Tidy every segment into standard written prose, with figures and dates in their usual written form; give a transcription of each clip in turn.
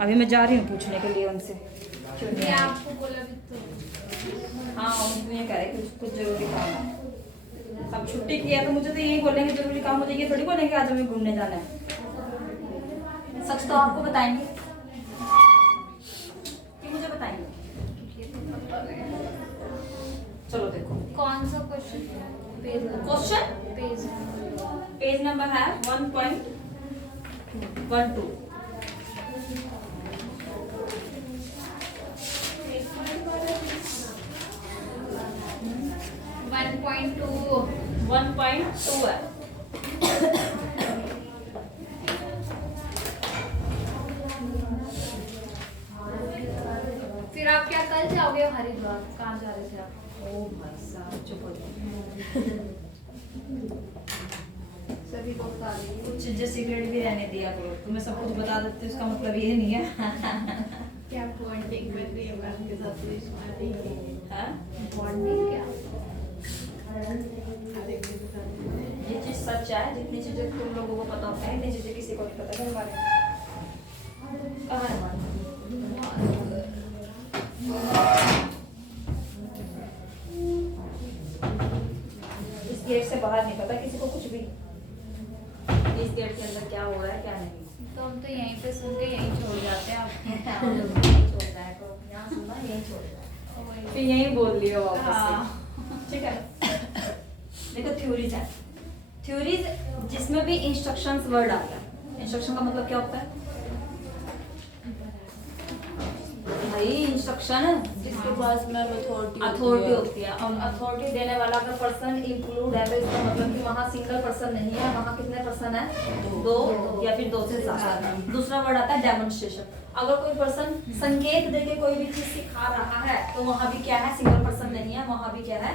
अभी मैं जा रही हूँ पूछने के लिए उनसे क्यों नहीं ये आए। आपको बोला भी तो। हाँ उनको ये कह रहे कि कुछ जरूरी काम है। अब छुट्टी किया तो मुझे तो यही बोलेंगे जरूरी काम हो जाएगी, थोड़ी बोलेंगे आज हमें घूमने जाना है। सच तो आपको बताएंगे कि मुझे बताएंगे। चलो देखो कौन सा question? Page question page page number है 1.12। 1.2 1.2 है। फिर आप क्या कल जाओगे हरिद्वार? कहाँ जा रहे थे आप? ओ भाई साहब चुप हो जाओ। सभी को बता देंगे। कुछ चीजें सीक्रेट भी रहने दिया करो। तुम्हें सब कुछ बता देते उसका मतलब ये नहीं है। क्या बॉन्डिंग बन रही है मैम के साथ? हाँ? बॉन्डिंग क्या? ये चीज सच है, जितनी चीजें तुम लोगों को पता होता है इतनी चीजें किसी को नहीं पता है हमारे। कहाँ है हमारे? इस गेट से बाहर नहीं पता किसी को कुछ भी। इस गेट के अंदर क्या हो रहा है क्या नहीं। तो हम तो यहीं पे सुन के यहीं छोड़ जाते हैं आप। हम लोग यहीं छोड़ रहा है तो यहाँ सुना यहीं छोड़ रहा है फिर यहीं बोल लियो वापस से। ठीक है। देखो थ्योरीज है। थ्योरीज जिसमें भी इंस्ट्रक्शंस वर्ड आता है। इंस्ट्रक्शन का मतलब क्या होता है भाई? इंस्ट्रक्शन जिसके पास मैम अथॉरिटी होती है और अथॉरिटी देने वाला अगर पर्सन इंक्लूड है तो इसका मतलब कि वहाँ सिंगल पर्सन नहीं है, वहाँ कितने पर्सन है? दो या फिर दो से ज्यादा। दूसरा वर्ड आता है डेमोन्स्ट्रेशन। अगर कोई पर्सन संकेत देके कोई भी चीज सिखा रहा है तो वहाँ भी क्या है? सिंगल पर्सन नहीं है, वहाँ भी क्या है?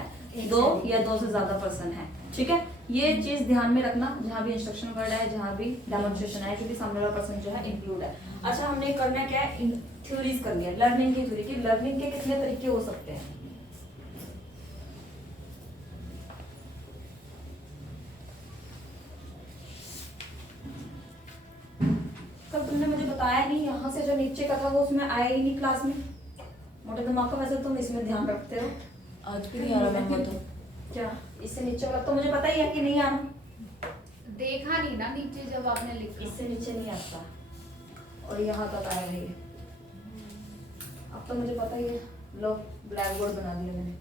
दो या दो से ज्यादा पर्सन है। ठीक है, ये चीज ध्यान में रखना जहाँ भी इंस्ट्रक्शन वर्ड है, जहाँ भी डेमोन्स्ट्रेशन है, क्योंकि सामने वाला पर्सन जो है इंक्लूड है। अच्छा हमने करना क्या है? थ्योरीज कर लिया। लर्निंग की थ्योरी की लर्निंग के कितने तरीके हो सकते हैं? कल तुमने मुझे बताया नहीं, यहाँ से जो नीचे का था वो उसमें आया ही नहीं क्लास में। मोटे दिमाग का वैसे तुम इसमें ध्यान रखते हो। आज भी नहीं आ रहा मैम वो तो। क्या इससे नीचे वाला तो मुझे पता ही है कि नहीं आना। देखा नहीं ना नीचे जब आपने लिखा। इससे नीचे नहीं आता और यहाँ तक आया नहीं। अब तो मुझे पता ही है। लो ब्लैक बोर्ड बना दिया मैंने।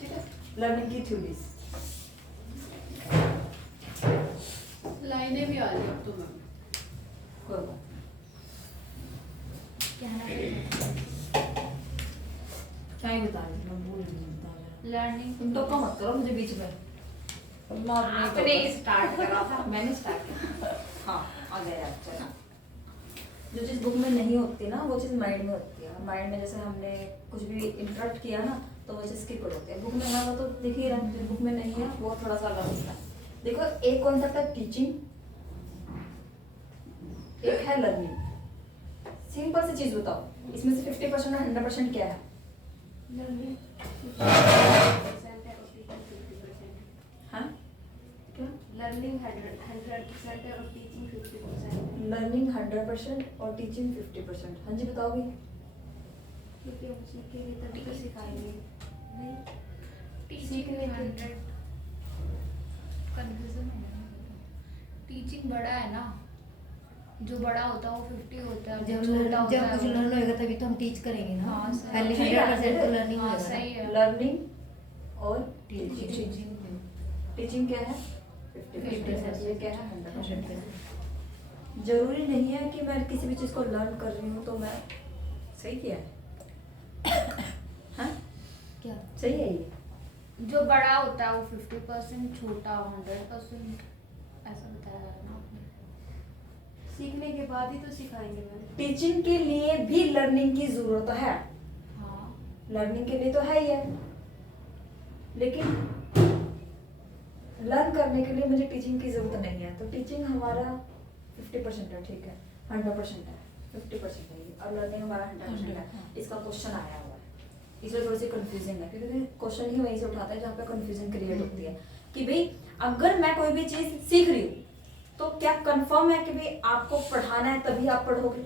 ठीक है, लर्निंग की थ्योरीज। लाइनें भी आ रही अब तो मैम। कोई बात कहना क्या ही बता रही थी, मैं भूल गई बता रहा। लर्निंग तुम टोका मत करो मुझे बीच में। आपने स्टार्ट करा था। मैंने स्टार्ट किया। हाँ आ गया यार चलो। जो चीज़ बुक में नहीं होती ना वो चीज़ माइंड में होती है। माइंड में जैसे हमने कुछ भी इंटरप्ट किया ना तो वो चीज़ स्किप होती है। बुक में है वो तो दिख ही रहा है, जो बुक में नहीं है वो थोड़ा सा अलग होता है। देखो एक कॉन्सेप्ट है टीचिंग, एक है लर्निंग। सिंपल सी चीज़ बताओ, इसमें से 50% और 100% क्या है? हाँ क्या? लर्निंग 100% और टीचिंग 50%। लर्निंग 100% और टीचिंग 50%। हाँ जी बताओगे? क्योंकि हम सीखेंगे तभी तो सिखाएंगे। नहीं सीखने सीखने के- 100 कंफ्यूजन है। टीचिंग बड़ा है ना, जो बड़ा होता है वो 50 होता है, जब जो छोटा होता जब है कुछ लर्न होएगा तभी तो हम टीच करेंगे ना। हाँ, सही। पहले ठीक है। 100% तो लर्निंग हाँ, होएगा सही है। लर्निंग और टीचिंग। टीचिंग क्या है? 50%। ये क्या है? 100%। 100%। जरूरी नहीं है कि मैं किसी भी चीज़ को लर्न कर रही हूँ तो मैं सही किया है। हाँ क्या? सही है ये। जो बड़ा होता है वो 50%, छोटा 100%, ऐसा बताया जा रहा है ना आपने। सीखने के बाद ही तो सिखाएंगे मैम। टीचिंग के लिए भी लर्निंग की जरूरत है। हाँ लर्निंग के लिए तो है ही है, लेकिन लर्न करने के लिए मुझे टीचिंग की जरूरत नहीं है। तो टीचिंग हमारा 50% है, ठीक है, 100% है, 50% है ये, और लर्निंग हमारा 100% है। इसका क्वेश्चन आया हुआ है इसलिए थोड़ी सी कंफ्यूजिंग है, क्योंकि क्वेश्चन ही वहीं से उठाता है जहाँ पे कंफ्यूजन क्रिएट होती है कि भाई अगर मैं कोई भी चीज़ सीख रही हूँ तो क्या कंफर्म है कि भाई आपको पढ़ाना है तभी आप पढ़ोगे?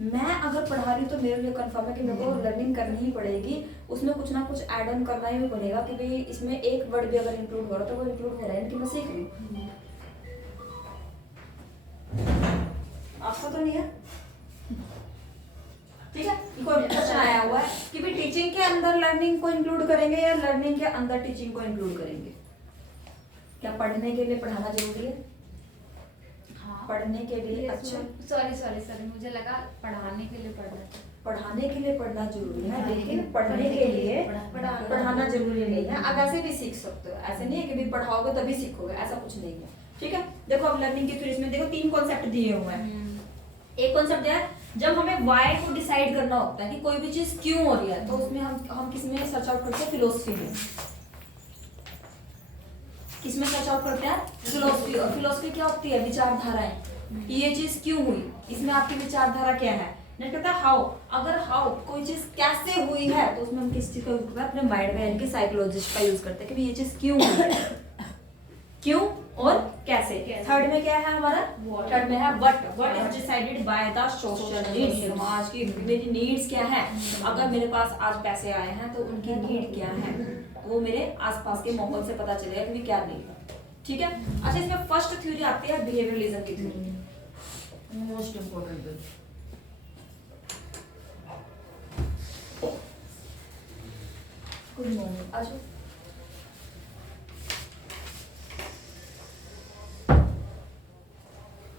मैं अगर पढ़ा रही हूँ तो मेरे लिए कंफर्म है कि मेरे को लर्निंग करनी ही पड़ेगी, उसमें कुछ ना कुछ ऐड ऑन करना ही पड़ेगा कि भाई इसमें एक वर्ड भी अगर इंक्लूड हो रहा है तो वो इंक्लूड हो रहा है कि मैं सीख रही हूँ। आपको तो नहीं है? ठीक है, कोई क्वेश्चन आया हुआ है कि भाई टीचिंग के अंदर लर्निंग को इंक्लूड करेंगे या लर्निंग के अंदर टीचिंग को इंक्लूड करेंगे? क्या पढ़ने के लिए पढ़ाना जरूरी है? हाँ पढ़ने के लिए अच्छा, सॉरी मुझे लगा पढ़ाने के लिए पढ़ना चाहिए। पढ़ाने के लिए पढ़ना जरूरी है, लेकिन पढ़ने के लिए पढ़ाना जरूरी नहीं है। आप ऐसे भी सीख सकते हो, ऐसे नहीं है कि भाई पढ़ाओगे तभी सीखोगे, ऐसा कुछ नहीं है। ठीक है, देखो अब लर्निंग के थ्रू इसमें देखो 3 कॉन्सेप्ट दिए हुए हैं। एक कॉन्सेप्ट दिया है जब हमें वाई को डिसाइड करना होता है कि कोई भी चीज क्यों हो रही है, तो उसमें हम किस में सर्च आउट करते हैं? फिलोसफी में। किसमें सर्च आउट करते हैं? फिलोसफी। और फिलोसफी क्या होती है? विचारधाराएं। ये चीज क्यों हुई, इसमें आपकी विचारधारा क्या है? नेक्स्ट कहता है हाउ। अगर हाउ कोई चीज कैसे हुई है तो उसमें हम किस चीज का यूज करते हैं? अपने माइंड में, यानी कि साइकोलॉजिस्ट का यूज करते हैं कि ये चीज क्यों हुई है, क्यों और कैसे। थर्ड में क्या है हमारा? थर्ड में है what is decided by the social needs. समाज की मेरी नीड्स क्या है? अगर मेरे पास आज पैसे आए हैं तो उनकी नीड क्या है, वो मेरे आसपास के माहौल से पता चलेगा कि क्या नीड है। ठीक है, अच्छा इसमें फर्स्ट थ्योरी आती है बिहेवियरलिज्म की theory, most important. Good morning. आज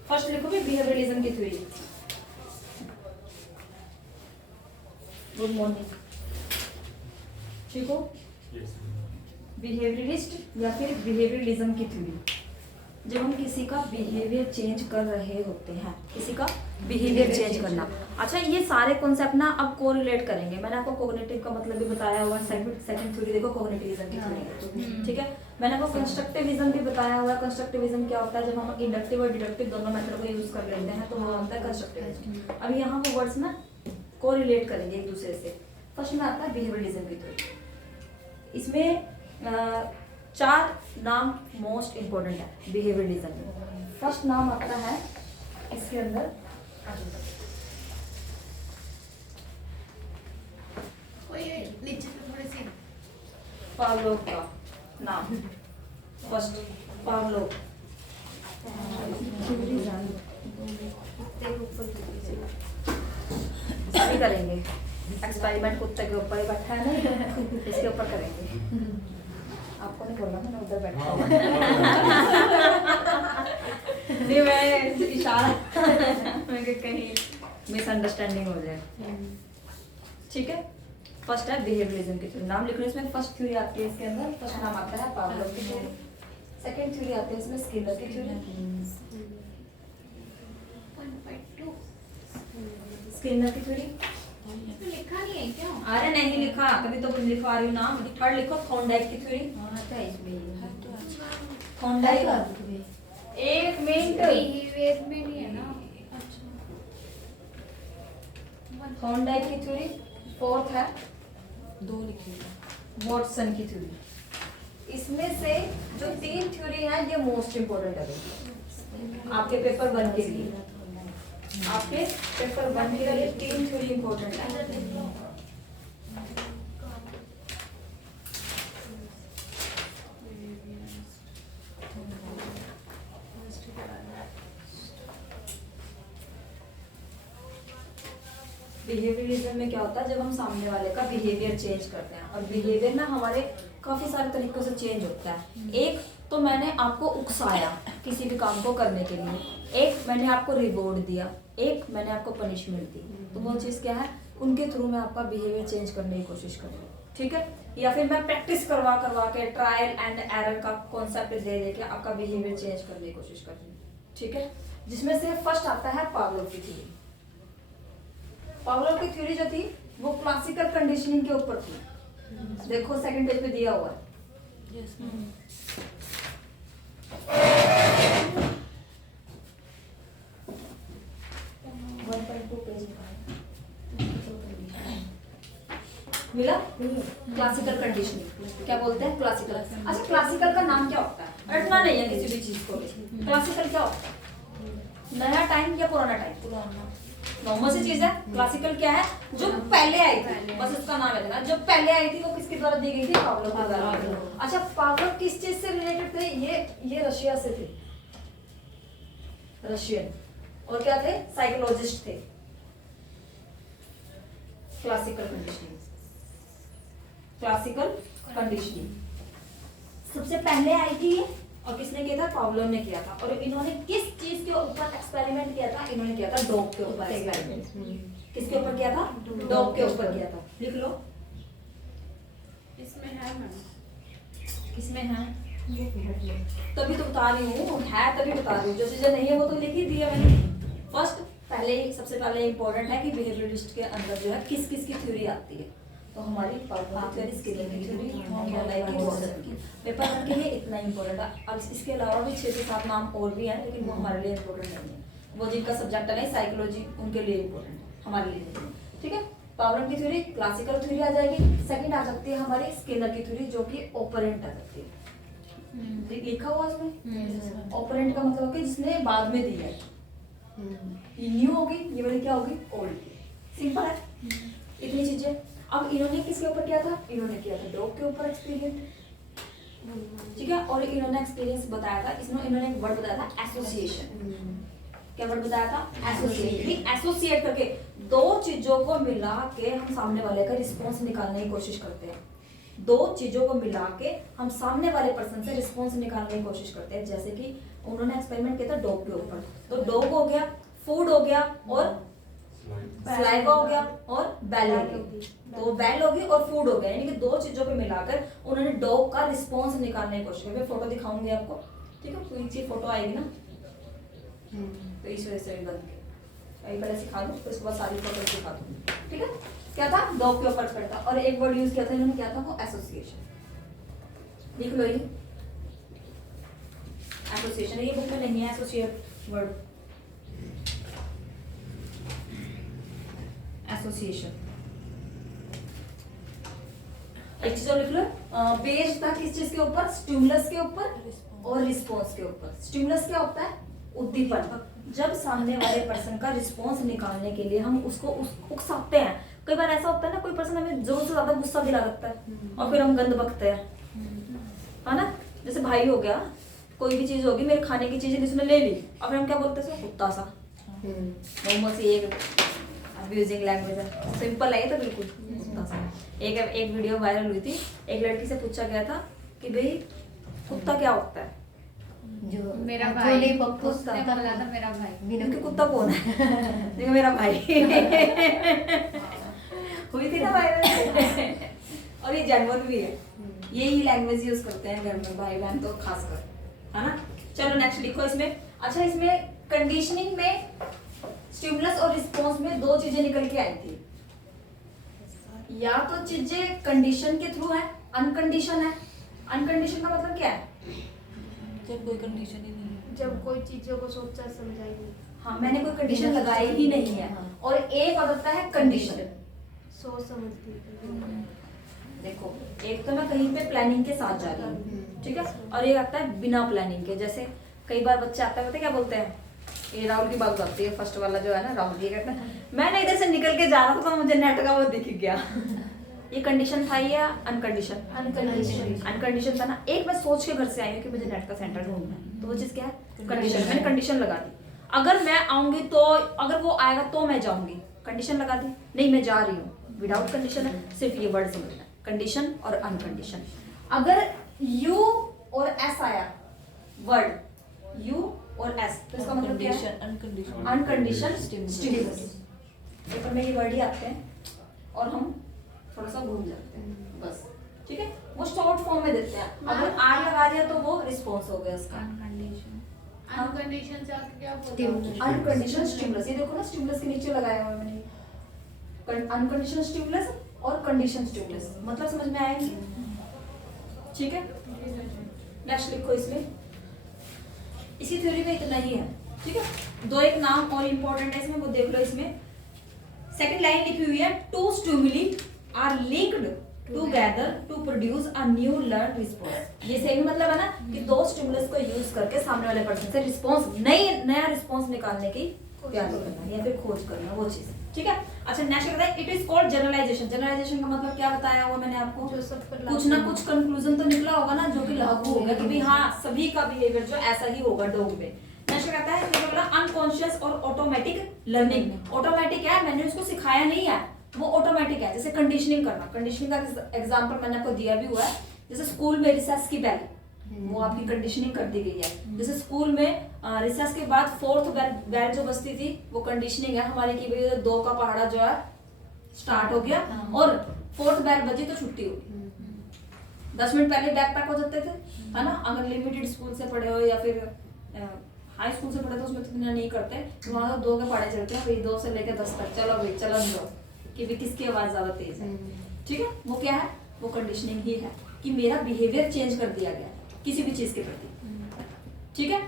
फर्स्ट लिखो भी बिहेवियरलिज्म की थ्योरी। Good morning. ठीक हो? बिहेवियरिस्ट या फिर बिहेवियरलिज्म की थ्योरी, जब हम किसी का बिहेवियर चेंज कर रहे होते हैं, किसी का बिहेवियर चेंज करना। अच्छा ये सारे कॉन्सेप्ट ना अब कोरिलेट करेंगे। मैंने आपको कॉग्निटिव का मतलब भी बताया हुआ है। सेकंड थ्योरी देखो कॉग्निटिविज्म की थ्योरी। ठीक है, मैंने आपको कंस्ट्रक्टिविज्म भी बताया हुआ है। कंस्ट्रक्टिविज्म क्या होता है? जब हम इंडक्टिव और डिडक्टिव दोनों मेथड को यूज कर लेते हैं तो वो होता है कंस्ट्रक्टिविज्म। अब यहाँ वो वर्ड्स ना कोरिलेट करेंगे एक दूसरे से। फर्स्ट में आता है बिहेवियरलिज्म की थ्योरी। इसमें 4 नाम मोस्ट इंपोर्टेंट है बिहेवियरलिज्म में। फर्स्ट नाम आता है इसके अंदर नीचे थोड़े से पावलोव का नाम। First Pavlov. सभी करेंगे एक्सपेरिमेंट, कुत्ते के ऊपर ही बैठा है ना, इसके ऊपर करेंगे। आपको नहीं बोलना, मैंने उधर बैठा हुआ नहीं, मैं इशारा मैं कहीं मिसअंडरस्टैंडिंग हो जाए। ठीक है, फर्स्ट है बिहेवियरलिज्म की थ्योरी। नाम लिखने इसमें फर्स्ट थ्योरी आती है इसके अंदर। फर्स्ट नाम आता है पावलोव की थ्योरी। सेकंड थ्योरी आती है इसमें स्किनर की थ्योरी। स्किनर की थ्योरी लिखा नहीं है क्या? अरे नहीं लिखा, कभी तो लिखवा रही हूँ नाम। थर्ड लिखो थॉर्नडाइक की थ्योरी। थॉर्नडाइक एक मिनट, बिहेवियर में नहीं है ना। अच्छा, थॉर्नडाइक की थ्योरी। फोर्थ है 2 लिखी वॉटसन की थ्योरी। इसमें से जो 3 थ्योरी है ये मोस्ट इंपोर्टेंट है आपके पेपर 1 के लिए। आपके पेपर 1 के लिए 3 थ्योरी इंपोर्टेंट है। बिहेवियरिज्म में क्या होता है? जब हम सामने वाले का बिहेवियर चेंज करते हैं, और बिहेवियर ना हमारे काफी सारे तरीकों से चेंज होता है। एक तो मैंने आपको उकसाया किसी भी काम को करने के लिए, एक मैंने आपको रिवॉर्ड दिया, एक मैंने आपको पनिशमेंट दी। तो वो चीज़ क्या है? उनके थ्रू मैं आपका बिहेवियर चेंज करने की कोशिश कर रही हूँ। ठीक है, या फिर मैं प्रैक्टिस करवा के ट्रायल एंड एरर का कॉन्सेप्ट दे के आपका बिहेवियर चेंज करने की कोशिश कर रही हूँ। ठीक है, जिसमें से फर्स्ट आता है पावलोव की थ्योरी। पावलोव की थ्योरी जो थी वो क्लासिकल कंडीशनिंग के ऊपर थी। देखो सेकंड पेज पे दिया हुआ है। मिला? क्लासिकल कंडीशनिंग क्या बोलते हैं? क्लासिकल। अच्छा क्लासिकल का नाम क्या होता है? रटना नहीं है किसी भी चीज को भी। क्लासिकल क्या होता है? नया टाइम या पुराना टाइम? पुराना। नॉर्मल सी चीज है। क्लासिकल क्या है? जो पहले आई थी, बस इसका नाम है देना। जो पहले आई थी वो किसके द्वारा दी गई थी? पावलोव के द्वारा। अच्छा, पावलोव किस चीज से रिलेटेड थे? ये रशिया से थे, रशियन। और क्या थे? साइकोलॉजिस्ट थे। क्लासिकल कंडीशनिंग, क्लासिकल कंडीशनिंग सबसे पहले आई थी ये, और किसने किया था? पावलोव ने किया था। और इन्होंने किस चीज के ऊपर एक्सपेरिमेंट किया था? इन्होंने किया था डॉग के ऊपर एक्सपेरिमेंट। किसके ऊपर किया था? डॉग के ऊपर किया था। लिख लो। इसमें है मैम, किसमें है? तभी तो बता रही हूँ, है तभी बता रही हूँ। जो चीजें नहीं है वो तो लिख ही दिया मैंने। फर्स्ट सबसे पहले इम्पोर्टेंट है कि बिहेवियरिस्ट के अंदर जो है किस किस की थ्योरी आती है। तो हमारी पावलोव थ्योरी, स्किनर की थ्योरी, मोनोलाइक की, वॉटसन की। पेपर वन के लिए इतना इंपॉर्टेंट है। अब इसके अलावा भी 6 से 7 नाम और भी हैं, लेकिन वो हमारे लिए इम्पोर्टेंट नहीं है। वो जिनका सब्जेक्ट है साइकोलॉजी, उनके लिए इम्पोर्टेंट है, हमारे लिए नहीं। ठीक है, पावलोव की थ्योरी, क्लासिकल थ्योरी आ जाएगी। सेकंड आ सकती है हमारी स्किनर की थ्योरी, जो कि ऑपरेंट आ सकती है। लिखा हुआ इसमें ऑपरेंट का मतलब कि जिसने बाद में दी है। ये न्यू होगी, ये वाली क्या होगी? ओल्ड। सिंपल है, इतनी चीजें। अब इन्होंने किसके ऊपर किया था? इन्होंने किया था डॉग के ऊपर एक्सपीरियंस। ठीक है, और इन्होंने एक्सपीरियंस बताया था, इसमें इन्होंने एक वर्ड बताया था एसोसिएशन। क्या वर्ड बताया था? एसोसिएट। एसोसिएट करके दो चीजों को मिला के हम सामने वाले का रिस्पॉन्स निकालने की कोशिश करते हैं। दो चीजों को मिला के हम सामने वाले पर्सन से रिस्पॉन्स निकालने की कोशिश करते हैं। जैसे कि उन्होंने एक्सपेरिमेंट किया था डॉग के ऊपर, तो डॉग हो गया, फूड हो गया, और सलाइवा हो गया, और बेल होगी। तो बेल होगी और फूड हो गया, यानी कि दो चीजों को मिलाकर उन्होंने डॉग का रिस्पॉन्स निकालने की कोशिश की। मैं फोटो दिखाऊंगी आपको, ठीक है? कोई सी फोटो आएगी ना, तो इस वजह से बन के पहले सिखा दूँ, तो इसके बाद सारी फोटो सिखा दूँ। ठीक है, क्या था? डॉग के ऊपर करता। और एक वर्ड यूज किया था इन्होंने, क्या था वो? एसोसिएशन। लिख लो, ये एसोसिएशन है, ये बुक में नहीं है एसोसिएट वर्ड। एसोसिएशन एक चीज और लिख लो। बेस्ड था किस चीज के ऊपर? स्टिमुलस के ऊपर और रिस्पॉन्स के ऊपर। स्टिमुलस क्या होता है? उद्दीपन। जब सामने वाले पर्सन का रिस्पॉन्स निकालने के लिए हम उसको उकसाते हैं। कई बार ऐसा होता है ना, कोई पर्सन हमें जरूरत से ज्यादा गुस्सा दिला देता है और फिर हम गंद बकते हैं, है ना? जैसे भाई हो गया, कोई भी चीज होगी, मेरे खाने की चीज उसने ले ली, और फिर हम क्या बोलते हैं? कुत्ता सा। नॉर्मल सी एक अब्यूजिंग लैंग्वेज है, सिंपल है ये तो बिल्कुल। कुत्ता सा। एक वीडियो वायरल हुई थी, एक लड़की से पूछा गया था कि भाई कुत्ता क्या होता है? जो मेरा जो भाई, नहीं पप्पू उसने बोला था मेरा भाई। क्योंकि कुत्ता कौन है? देखो मेरा भाई। हुई थी ना वायरल। और ये जेन्युइन भी है, यही लैंग्वेज यूज करते हैं घर में भाई बहन तो खासकर, है ना? चलो नेक्स्ट लिखो इसमें। अच्छा, इसमें कंडीशनिंग में स्टिमुलस और रिस्पॉन्स में दो चीजें निकल के आई थी। या तो चीजें कंडीशन के थ्रू है, अनकंडीशन है। अनकंडीशन का मतलब क्या है? जब कोई कंडीशन ही नहीं है, जब कोई चीजों को सोचा समझा ही नहीं, हाँ, मैंने कोई कंडीशन लगाई ही नहीं है। और एक और होता है कंडीशन। सोच समझ के। देखो, एक तो मैं कहीं पे प्लानिंग के साथ जा रही हूँ, ठीक है, और एक आता है बिना प्लानिंग के। जैसे कई बार बच्चे आते हैं, पता है क्या बोलते हैं? ये राहुल की बात आती है, फर्स्ट वाला जो है ना, राहुल, ये कहता है मैंने इधर से निकल के जा रहा था तो मुझे नेट का वो दिख गया। ये कंडीशन था या अनकंडीशन? अनकंडीशन। अनकंडीशन था ना। एक मैं सोच के घर से आई हूँ कि मुझे नेट का सेंटर ढूंढना है, तो वो चीज क्या है? कंडीशन। मैंने कंडीशन लगा दी। अगर मैं आऊंगी तो, अगर वो आएगा तो मैं जाऊंगी, कंडीशन लगा दी। नहीं, मैं जा रही हूँ, विदाउट कंडीशन है। सिर्फ ये वर्ड समझना, कंडीशन और अनकंडीशन। अगर यू और एस आया वर्ड, यू और एस, तो इसका मतलब क्या है? अनकंडीशन अनकंडीशन स्टिमुलस। पेपर में ये वर्ड ही आते हैं और हम थोड़ा सा भूल जाते हैं, बस। ठीक है, वो शॉर्ट फॉर्म में देते हैं। अगर आर लगा दिया तो वो रिस्पॉन्स हो गया इसका। अनकंडीशन से आके क्या बोलते हैं? अनकंडीशनल स्टिमुलस, ये देखो ना, स्टिमुलस के नीचे लगाया हुआ है मैंने। अनकंडीशनल स्टिमुलस और कंडीशन स्टिमुलस, मतलब समझ में आया? ठीक है, नेक्स्ट लिखो इसमें। इसी थ्योरी में इतना ही है, ठीक है। दो एक नाम और इम्पोर्टेंट है इसमें, वो देख लो। इसमें सेकंड लाइन लिखी हुई है, two stimuli are linked together to produce a new learn response. ये सेम मतलब है ना कि दो स्टिमुलस को यूज करके सामने वाले पर्सन से रिस्पॉन्स नया रिस्पॉन्स निकालने की प्रयास करना या फिर खोज करना, वो चीज। ठीक है। अच्छा नेक्स्ट कहता है it is called generalization. Generalization का मतलब क्या बताया हुआ मैंने आपको, जो सब पर कुछ ना कुछ कंक्लूजन तो निकला होगा ना जो कि लागू होगा कि भाई हाँ सभी का बिहेवियर जो ऐसा ही होगा डॉग में। नेक्स्ट कहता है कि बोला अनकॉन्शियस और ऑटोमेटिक लर्निंग। ऑटोमेटिक है, मैंने उसको सिखाया नहीं है, वो ऑटोमेटिक है। जैसे कंडीशनिंग करना, कंडीशनिंग का एग्जांपल मैंने आपको दिया भी हुआ है। जैसे स्कूल में रिसेस की बेल, वो आपकी कंडीशनिंग कर दी गई है। जैसे स्कूल में रिसेस के बाद फोर्थ बेल जो बजती थी वो कंडीशनिंग है हमारी की भाई 2 का पहाड़ा जो है स्टार्ट हो गया और फोर्थ बेल बजी तो छुट्टी होगी। 10 मिनट पहले बैक पैक हो जाते थे, है ना। अगर लिमिटेड स्कूल से पढ़े हो या फिर हाई स्कूल से पढ़े तो उसमें तो इतना नहीं करते, वहाँ तो 2 के पहाड़े चलते हैं भाई 2 से लेकर 10 तक। चलो भाई चलो जाओ कि भाई किसकी आवाज ज्यादा तेज है। ठीक है, वो क्या है, वो कंडीशनिंग ही है कि मेरा बिहेवियर चेंज कर दिया गया किसी भी चीज के प्रति। ठीक है।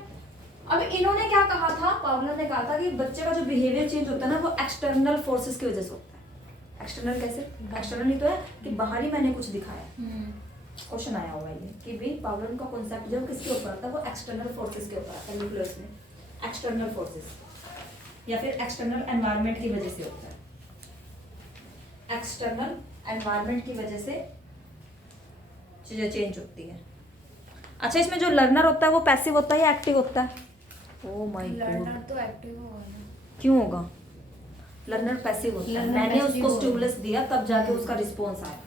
अब इन्होंने क्या कहा था, पावलर ने कहा था कि बच्चे का जो बिहेवियर चेंज होता है ना वो एक्सटर्नल फोर्सेस की वजह से होता है। एक्सटर्नल कैसे, एक्सटर्नल नहीं तो है कि बाहरी मैंने कुछ दिखाया। क्वेश्चन आया हुआ ये कि भाई पावलर का कॉन्सेप्ट जो किसके ऊपर आता है, वो एक्सटर्नल फोर्सेस के ऊपर आता है। न्यूक्लियस में एक्सटर्नल फोर्सेस या फिर एक्सटर्नल एनवायरनमेंट की वजह से होता है। एक्सटर्नल एनवायरनमेंट की वजह से चीजें चेंज होती है। अच्छा इसमें जो लर्नर होता है वो पैसिव होता है या एक्टिव होता है? ओ माय गॉड, लर्नर तो एक्टिव होगा ना। क्यों होगा? लर्नर पैसिव होता है। मैंने उसको स्टिमुलस दिया तब जाके उसका रिस्पॉन्स आया।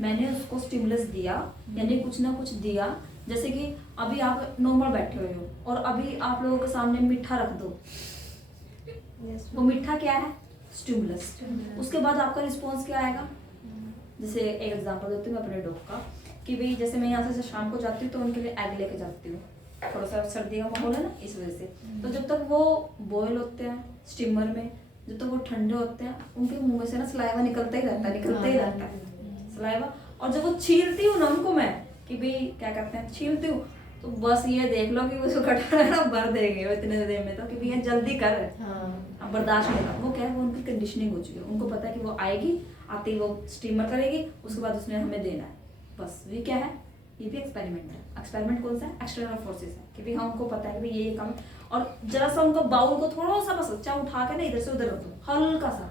मैंने उसको स्टिमुलस दिया यानी कुछ ना कुछ दिया। जैसे कि अभी आप नॉर्मल बैठे हुए हो और अभी आप लोगों के सामने मीठा रख दो, वो मीठा क्या है, स्टिमुलस। उसके बाद आपका रिस्पॉन्स क्या आएगा? जैसे एक एग्जांपल देती हूँ मैं अपने डॉग का कि भाई जैसे मैं यहाँ से शाम को जाती हूँ तो उनके लिए एग लेके जाती हूँ, थोड़ा सा सर्दी का माहौल है ना इस वजह से। तो जब तक वो बॉयल होते हैं स्टीमर में, जब तक वो ठंडे होते हैं उनके मुंह में से ना सलाइवा निकलता ही रहता है सलाइवा। और जब वो छीलती हूँ ना उनको मैं कि भाई क्या कहते हैं छीलती हूँ, तो बस ये देख लो कि उसको कटा ना भर देंगे वो इतने देर में, तो कि भैया जल्दी कर, अब बर्दाश्त नहीं होगा। वो क्या है, वो उनकी कंडीशनिंग हो चुकी है। उनको पता है कि वो आएगी, आती ही वो स्टीमर करेगी, उसके बाद उसने हमें देना है। बस ये क्या है, ये भी एक्सपेरिमेंट है। एक्सपेरिमेंट कौन सा है, एक्सटर्नल फोर्सेस है कि भाई हाँ उनको पता है कि भाई ये काम। और जरा सा उनको बाउल को थोड़ा सा बस चाहे उठा के ना इधर से उधर रख दो, हल्का सा,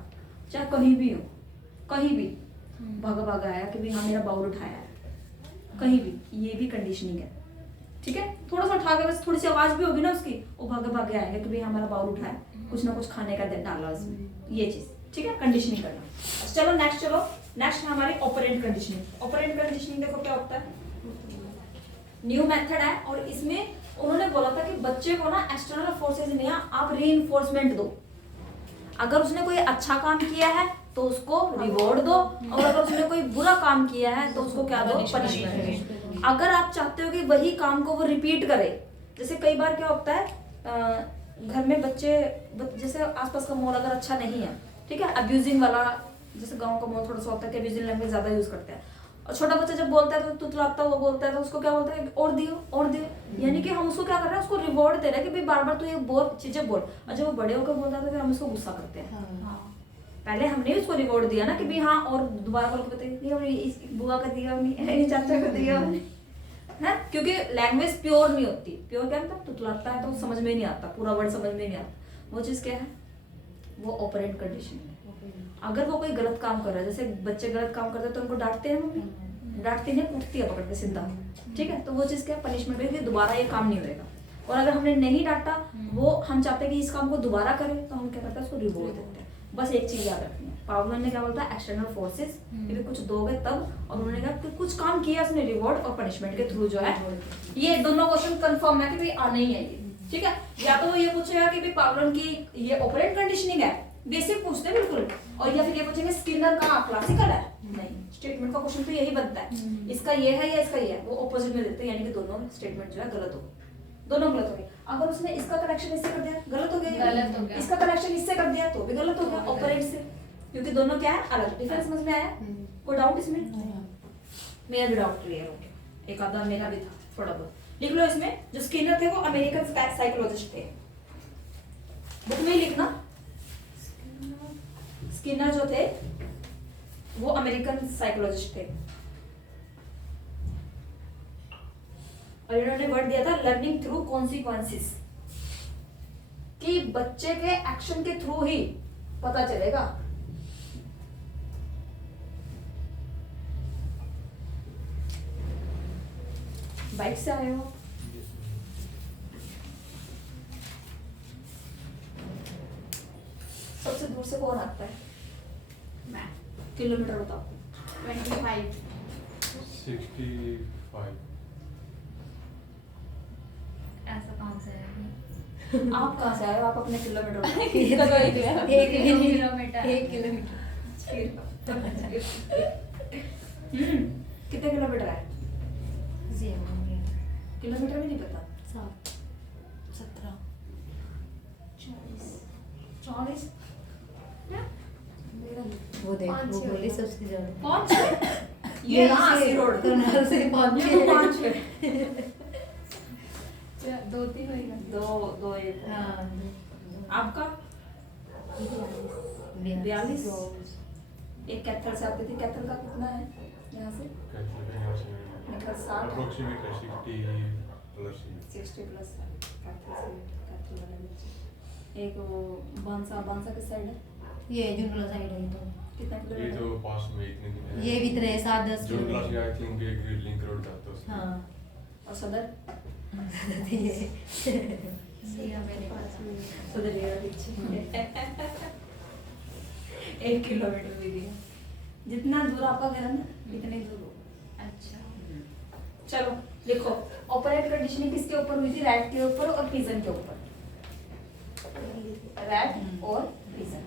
चाहे कहीं भी हो, कहीं भी भागा भागा आया कि भाई हाँ मेरा बाउल उठाया है, कहीं भी, ये भी कंडीशनिंग है। ठीक है, थोड़ा सा उठा के बस थोड़ी सी आवाज भी होगी ना उसकी, वो भागे भागे आएंगे कि भाई हमारा बाउल उठाया, कुछ ना कुछ खाने का डाला उसमें, ये चीज। ठीक है, कंडीशनिंग करना। चलो नेक्स्ट है हमारी ऑपरेंट कंडीशनिंग। ऑपरेंट कंडीशनिंग देखो क्या होता है, न्यू मेथड है और इसमें उन्होंने बोला था कि बच्चे को ना एक्सटर्नल फोर्सेस नहीं, आप रीइंफोर्समेंट दो। अगर उसने कोई अच्छा काम किया है तो उसको रिवॉर्ड दो, और अगर उसने कोई बुरा काम किया है तो उसको क्या दो, पनिशमेंट। अगर आप चाहते हो कि वही काम को वो रिपीट करे, जैसे कई बार क्या होता है घर में बच्चे, जैसे आसपास का माहौल अगर अच्छा नहीं है, ठीक है, अब्यूजिंग वाला, जैसे गांव का माहौल थोड़ा सा होता है कि अब्यूजिंग लैंग्वेज ज्यादा यूज करते हैं, और छोटा बच्चा जब बोलता है तो तुतलाता वो बोलता है तो उसको क्या बोलता है, और दियो, यानी कि हम उसको क्या कर रहे हैं, उसको रिवॉर्ड दे रहे हैं कि भाई बार बार तू ये बोल चीजें बोल। और जब वो बड़े होकर बोलता है तो फिर हम उसको गुस्सा करते हैं। पहले हमने उसको रिवॉर्ड दिया ना कि भाई हाँ, और दोबारा बोल के बताइए हमने इस बुआ का दिया, हमने चाचा का दिया, है, क्योंकि लैंग्वेज प्योर नहीं होती। प्योर क्या मतलब तुतलाता है तो समझ में नहीं आता, पूरा वर्ड समझ में नहीं आता। वो चीज क्या है, वो ऑपरेंट कंडीशन है। अगर वो कोई गलत काम कर रहा है, जैसे बच्चे गलत काम करते हैं तो उनको डांटते हैं, मम्मी डांटती नहीं, कूटती है पकड़ के सीधा, ठीक है, तो वो चीज क्या, पनिशमेंट है कि दोबारा ये काम नहीं होगा। और अगर हमने नहीं डांटा, वो हम चाहते हैं कि इस काम को दोबारा करें, तो हम क्या करते हैं, उसको रिवॉर्ड देते हैं। बस एक चीज याद रखनी है, पावलर ने क्या बोलता है, एक्सटर्नल फोर्सेस, यदि कुछ दोगे तब, और उन्होंने कहा कि कुछ काम किया उसने रिवॉर्ड और पनिशमेंट के थ्रू जो है। ये दोनों क्वेश्चन कंफर्म है कि भाई आने ही है ये, ठीक है। या तो वो ये पूछेगा कि भाई पावलर की ये ऑपरेंट कंडीशनिंग है, बेसिक पूछते हैं बिल्कुल, और या फिर ये पूछेंगे स्किनर का क्लासिकल है, नहीं, स्टेटमेंट का क्वेश्चन तो यही बनता है, इसका ये है या इसका ये है, वो ऑपोजिट में देते हैं, यानी कि दोनों स्टेटमेंट जो है गलत हो, दोनों गलत हो गए। अगर उसने इसका कनेक्शन इससे कर दिया, गलत हो गया, इसका कनेक्शन इससे कर दिया तो भी गलत हो गया, ऑपरेंट से, क्योंकि दोनों क्या है, अलग। डिफरेंस समझ में आया? कोई डाउट इसमें? मेरा भी डाउट क्लियर हो गया, एक आधा मेरा भी था थोड़ा बहुत। लिख लो इसमें, जो स्किनर थे वो अमेरिकन साइकोलॉजिस्ट थे, बुक में ही लिखना। स्किनर जो थे वो अमेरिकन साइकोलॉजिस्ट थे और इन्होंने वर्ड दिया था लर्निंग थ्रू कॉन्सिक्वेंसेस, कि बच्चे के एक्शन के थ्रू ही पता चलेगा। बाइक से आए हो? सबसे दूर से कौन आता है? मैं किलोमीटर बताओ। 25। 65। ऐसा कौन सा है? आप कहाँ से आए हो? आप अपने किलोमीटर बताओ। एक किलोमीटर। 1 किलोमीटर। कितने किलोमीटर है? किलोमीटर भी नहीं पता। 17। 40। वो देख, पाँच वो छः बोली होगा। सबसे ज्यादा। 5 ये यहाँ से रोड करनाल से 5 ये तो 5 है। 2-3 होएगा। 2 1 हाँ। आपका 42। एक कैथल से आती थी। कैथल का कितना है यहाँ से? निकल 60 Approximately 60 plus. 60 प्लस कैथल से कैथल वाले बच्चे। एक वो बांसा किस साइड है? ये जुनला साइड है ये तो। कितना ये किलोमीटर? तो पास में इतने दिन है। ये भी तरह 7-10 जून क्लास में आई थिंक एक लिंक रोड जाता है उसमें। हाँ। और सदर? ये सिया मेरे पास में। सदर ये पीछे 1 किलोमीटर भी दिया। जितना दूर आपका घर है ना इतने दूर हो। अच्छा। चलो देखो, ऑपरेट कंडीशनिंग किसके ऊपर हुई थी? रैट के ऊपर और पिजन के ऊपर। रैट और पिजन।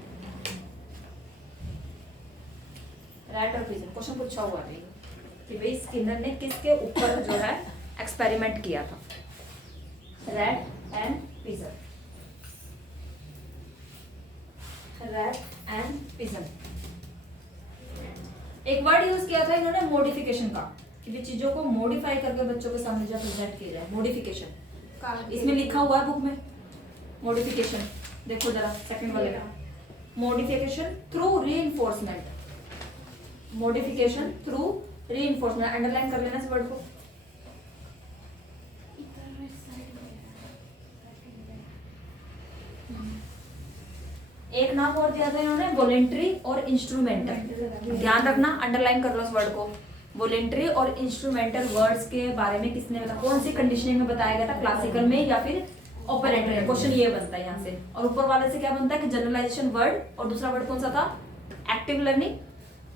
रैट और पिजन क्वेश्चन पूछा हुआ है कि भाई स्किनर ने किसके ऊपर जो है एक्सपेरिमेंट किया था? Rat and pigeon. Rat and pigeon. एक वर्ड यूज किया था इन्होंने मॉडिफिकेशन का, कि भी चीजों को मॉडिफाई करके बच्चों के सामने जब प्रेजेंट किया जाए। मॉडिफिकेशन इसमें लिखा हुआ है बुक में। मॉडिफिकेशन देखो जरा सेकंड वाले में। Modification through reinforcement. Modification through reinforcement. Underline कर लेना इस वर्ड को। एक नाम और दिया था इन्होंने वॉलेंट्री और इंस्ट्रूमेंटल। ध्यान रखना, अंडरलाइन कर लो इस वर्ड को। वॉलेंट्री और इंस्ट्रूमेंटल वर्ड्स के बारे में किसने बताया? कौन सी कंडीशनिंग में बताया गया था? क्लासिकल में या फिर ऑपरेटर में? क्वेश्चन ये बनता है यहाँ से। और ऊपर वाले से क्या बनता है कि जनरलाइजेशन वर्ड। और दूसरा वर्ड कौन सा था? Active learning.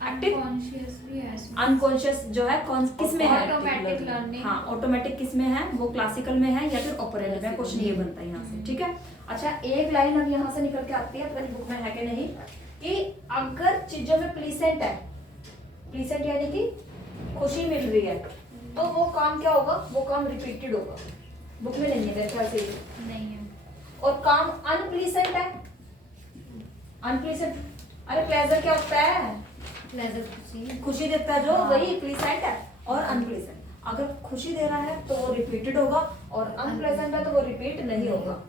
एक्टिव कॉन्शियसली है इसमें। अनकॉन्शियस जो है किस में है? Automatic learning. हाँ, ऑटोमेटिक किस में है? वो क्लासिकल में है या फिर ऑपरेटर में? क्वेश्चन ये बनता है यहाँ से। ठीक है। अच्छा, एक लाइन अब यहाँ से निकल के आती है, पता नहीं बुक में है कि नहीं, कि अगर चीजों में प्लीसेंट है, प्लीसेंट यानी कि खुशी मिल रही है, तो वो काम क्या होगा? वो काम रिपीटेड होगा। बुक में नहीं है मेरे ख्याल से ये। नहीं है। और काम अनप्लीसेंट है, अनप्लीसेंट, अरे प्लेजर क्या होता है? प्लेजर खुशी। खुशी देता है जो, हाँ। वही प्लीसेंट है। और अनप्लीसेंट, अगर खुशी दे रहा है तो वो रिपीटेड होगा, और अनप्लेजेंट है तो वो रिपीट नहीं होगा।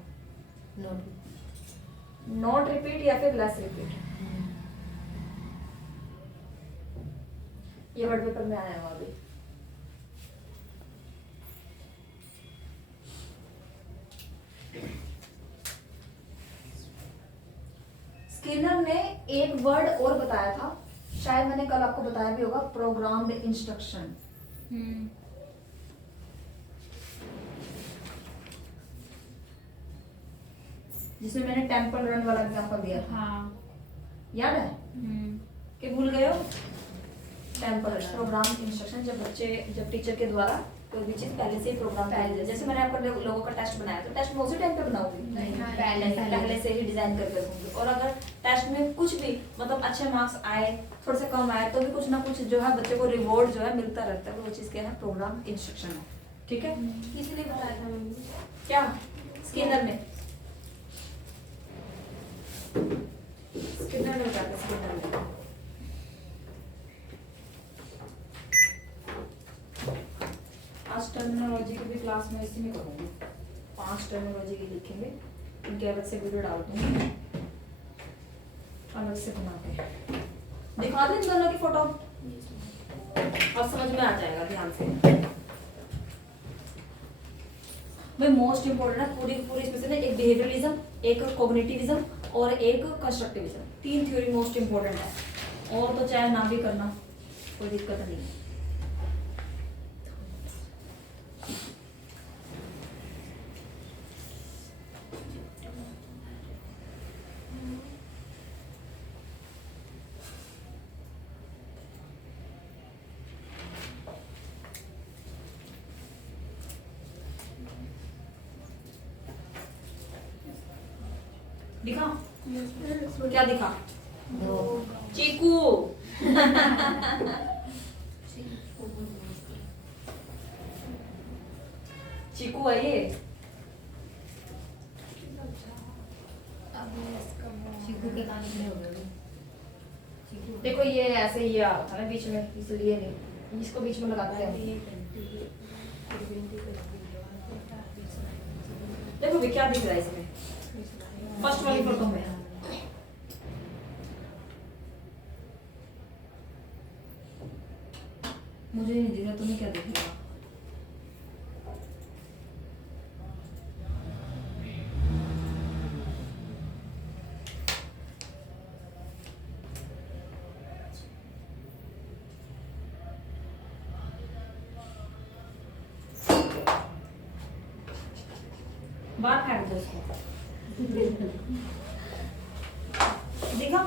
नॉट रिपीट या फिर लेस रिपीट। ये वर्ड पेपर में आया हुआ अभी। स्किनर ने एक वर्ड और बताया था, शायद मैंने कल आपको बताया भी होगा, प्रोग्राम्ड इंस्ट्रक्शन। जिसमें मैंने टेम्पल रन वाला एग्जांपल दिया था, हाँ। याद है कि भूल गए हो? टेम्पल प्रोग्राम इंस्ट्रक्शन, जब टीचर के द्वारा कोई भी चीज पहले से ही प्रोग्राम कर दिया। जैसे मैंने आपको लोगों का टेस्ट बनाया, तो टेस्ट मैं उसी टाइम पे बनाऊंगी, नहीं, पहले से ही डिजाइन करके रखूंगी। और अगर टेस्ट में कुछ भी मतलब अच्छे मार्क्स आए, थोड़े से कम आए, तो भी कुछ ना कुछ जो है बच्चे को रिवॉर्ड जो है मिलता रहता है। वो चीज क्या है? प्रोग्राम इंस्ट्रक्शन है। ठीक है। किसने बताया था मम्मी? क्या? स्किनर ने। स्किनर ने बताया था, स्किनर ने। आज टर्मिनोलॉजी की भी क्लास में इसी में करूँगी। 5 टर्मिनोलॉजी की लिखेंगे, इनके अलग से वीडियो डाल दूँगी, अलग से बना के। दिखा दें इन दोनों की फोटो, अब समझ में आ जाएगा ध्यान से। भाई मोस्ट इंपोर्टेंट है पूरी पूरी इसमें से ना, एक बिहेवियरलिज्म, एक कॉग्निटिविज्म और एक कंस्ट्रक्टिविज्म, 3 थ्योरी मोस्ट इंपोर्टेंट है। और तो चाहे ना भी करना कोई दिक्कत नहीं है। दिखा क्या दिखा? दो चीकू। चीकू है ये। अब इसका वो चीकू के कान में हो गए। चीकू देखो ये ऐसे ही आ रहा था ना बीच में, इसलिए नहीं, इसको बीच में लगाते हैं। देखो भी क्या दिख रहा है इसमें, फर्स्ट वाली फोटो में। मुझे नहीं दिख रहा, तुम्हें क्या दिख रहा? बाहर फेंक दो इसको। देखा,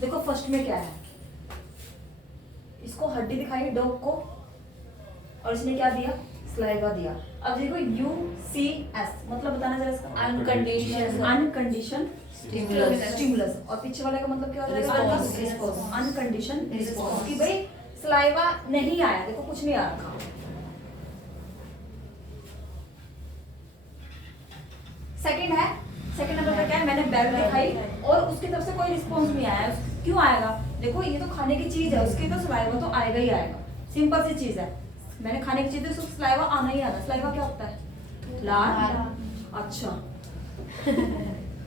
देखो फर्स्ट में क्या है, इसको हड्डी दिखाई डॉग को, और इसने क्या दिया? स्लाइवा दिया। अब देखो UCS मतलब बताना जरा इसका। Unconditional अनकंडीशन Stimulus. स्टिमुलस, और पीछे वाले का मतलब क्या हो जाएगा? Response. रिस्पॉन्स। अनकंडीशन Response. रिस्पॉन्स, कि भाई स्लाइवा नहीं आया, देखो कुछ नहीं आ रखा। सेकंड है, सेकंड नंबर पे क्या है? मैंने बेल दिखाई और उसकी तरफ से कोई रिस्पॉन्स नहीं आया। क्यों आएगा? देखो ये तो खाने की चीज है, उसके तो सलाइवा तो आएगा ही आएगा, सिंपल सी चीज है। मैंने खाने की चीज है, उसको सलाइवा आना ही आना। सलाइवा क्या होता है? लार। अच्छा,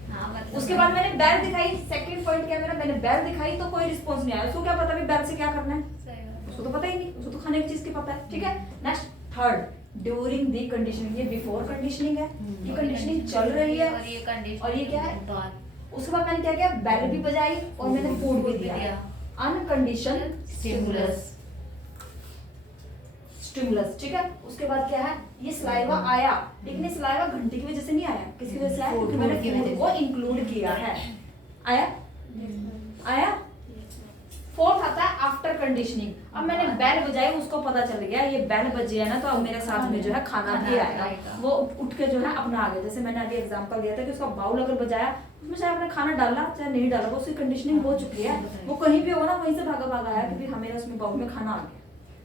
हाँ मतलब उसके बाद मैंने बेल दिखाई। सेकंड पॉइंट क्या है मेरा? मैंने बेल दिखाई तो कोई रिस्पॉन्स नहीं आया। उसको क्या पता भी बेल से क्या करना है? सही बात। उसको तो पता ही नहीं, उसको तो खाने की चीज की पता है। ठीक है, next third, during the conditioning. ये बिफोर कंडीशनिंग है, ये कंडीशनिंग चल रही है। और ये कंडीशन और ये क्या है? बाद उसके बाद मैंने क्या किया? बेल भी बजाई और मैंने फूड भी दिया। अनकंडीशन स्टिमुलस स्टिमुलस। ठीक है, उसके बाद क्या है? ये सलाइवा आया, लेकिन ये सलाइवा घंटे की वजह से नहीं आया। किसकी वजह से आया? Food क्योंकि मैंने की वजह फूड से। को इंक्लूड किया है। आया आया। फोर्थ आता है आफ्टर कंडीशनिंग। अब मैंने बेल बजाई, उसको पता चल गया ये बेल बजी है ना, तो अब मेरे साथ में जो है खाना भी खाना आएगा। आएगा। वो उठ के जो है अपना आ गया। जैसे मैंने अभी एग्जांपल दिया था कि उसका बाउल अगर बजाया, उसमें चाहे आपने खाना डाला चाहे नहीं डाला, वो उसकी कंडीशनिंग हो चुकी है। वो कहीं भी हो ना, वहीं से भागा भागा आया कि भाई हमें उसमें बाउल में खाना आ गया,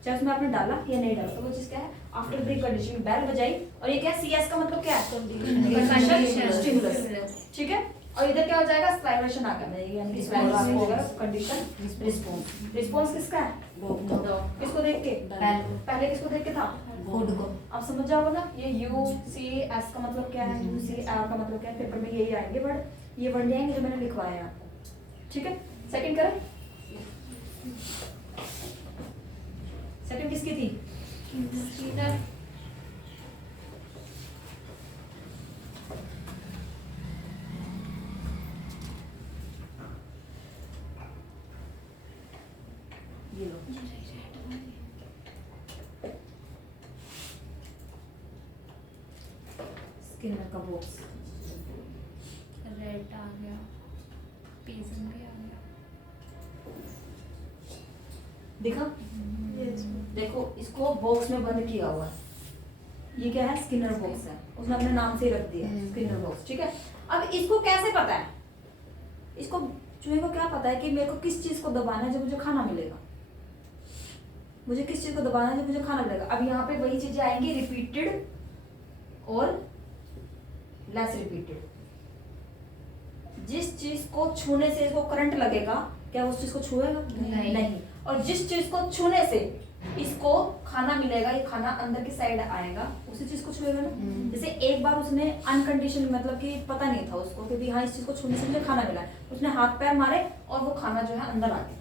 चाहे उसमें आपने डाला या नहीं डाला। तो वो चीज क्या है? आफ्टर द कंडीशनिंग बेल बजाई। और ये क्या है? CS का मतलब क्या है? Condition. स्टिमुलस। ठीक है, और इधर क्या हो जाएगा? स्लाइवेशन आ गया, यानी कि स्लाइवेशन हो जाएगा, कंडीशन रिस्पॉन्स। रिस्पॉन्स किसका है? किसको देख के? बेल पहले किसको देख के था? फूड को अब समझ जाओगे ना, ये UCS का मतलब क्या है, UCR का मतलब क्या है? पेपर में यही आएंगे वर्ड, ये वर्ड नहीं आएंगे जो मैंने लिखवाए हैं आपको। ठीक है, सेकंड करें। सेकंड किसकी थी? ये लो, स्किनर का बॉक्स। रेड आ गया, पीजन भी आ गया। देखा? देखो इसको बॉक्स में बंद किया हुआ है। ये क्या है? स्किनर बॉक्स है, उसने अपने नाम से ही रख दिया स्किनर बॉक्स। ठीक है, अब इसको कैसे पता है? इसको चूहे को क्या पता है कि मेरे को किस चीज को दबाना है जब मुझे खाना मिलेगा? मुझे किस चीज को दबाना है जब मुझे खाना मिलेगा? अब यहाँ पे वही चीजें आएंगी, रिपीटेड और लेस रिपीटेड। जिस चीज को छूने से इसको करंट लगेगा, क्या उस चीज को छुएगा? नहीं। और जिस चीज को छूने से इसको खाना मिलेगा, ये खाना अंदर की साइड आएगा, उसी चीज को छुएगा ना। जैसे एक बार उसने अनकंडीशन मतलब कि पता नहीं था उसको कि भी हाँ इस चीज को छूने से मुझे खाना मिला है, उसने हाथ पैर मारे और वो खाना जो है अंदर आ गया,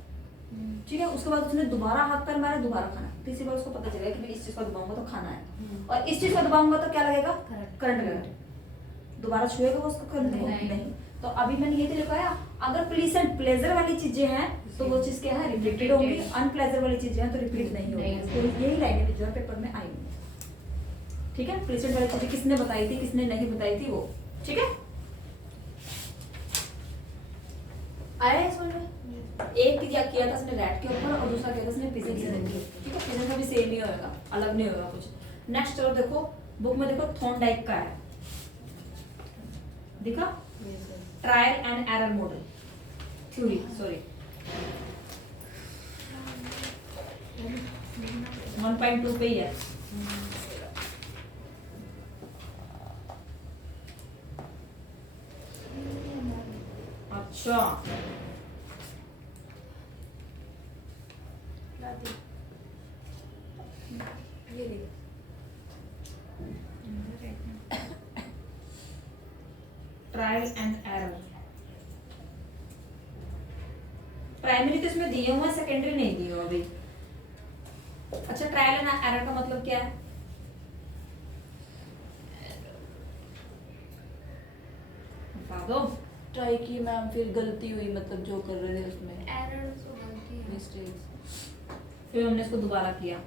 ठीक है। उसके बाद उसने दोबारा हाथ पैर मारे, दोबारा खाना, तीसरी बार उसको पता चलेगा कि मैं इस चीज को दबाऊंगा तो खाना है, और इस चीज को दबाऊंगा तो क्या लगेगा, करंट लगेगा। दोबारा छुएगा वो उसको करंट नहीं। तो अभी मैंने ये तो लिखाया, अगर प्लीजेंट प्लेजर वाली चीजें हैं तो वो चीज क्या है, रिपीटेड होंगी, अनप्लेजर वाली चीजें हैं तो रिपीट नहीं होगी। तो यही लाइनें जो है पेपर में आएंगी, ठीक है। प्लीजेंट वाली चीजें किसने बताई थी, किसने नहीं बताई थी, वो ठीक है। आया समझ में? एक किया था उसने रैट के ऊपर और दूसरा किया था उसने पिजन के ऊपर, ठीक है। पिजन का भी सेम ही होगा, अलग नहीं होगा कुछ। नेक्स्ट चलो देखो बुक में, देखो थॉर्नडाइक का है, देखा, trial and error model theory, sorry 1.2 पे ही है। अच्छा ये देखो ट्रायल एंड एरर, प्राइमरी तो इसमें दिए हुए हैं, सेकेंडरी नहीं दिए हुए अभी। अच्छा ट्रायल एंड एरर का मतलब क्या है, बता दो। ट्राई की मैम, फिर गलती हुई, मतलब जो कर रहे थे उसमें एरर तो गलती है। मिस्टेक्स, फिर हमने इसको दोबारा किया,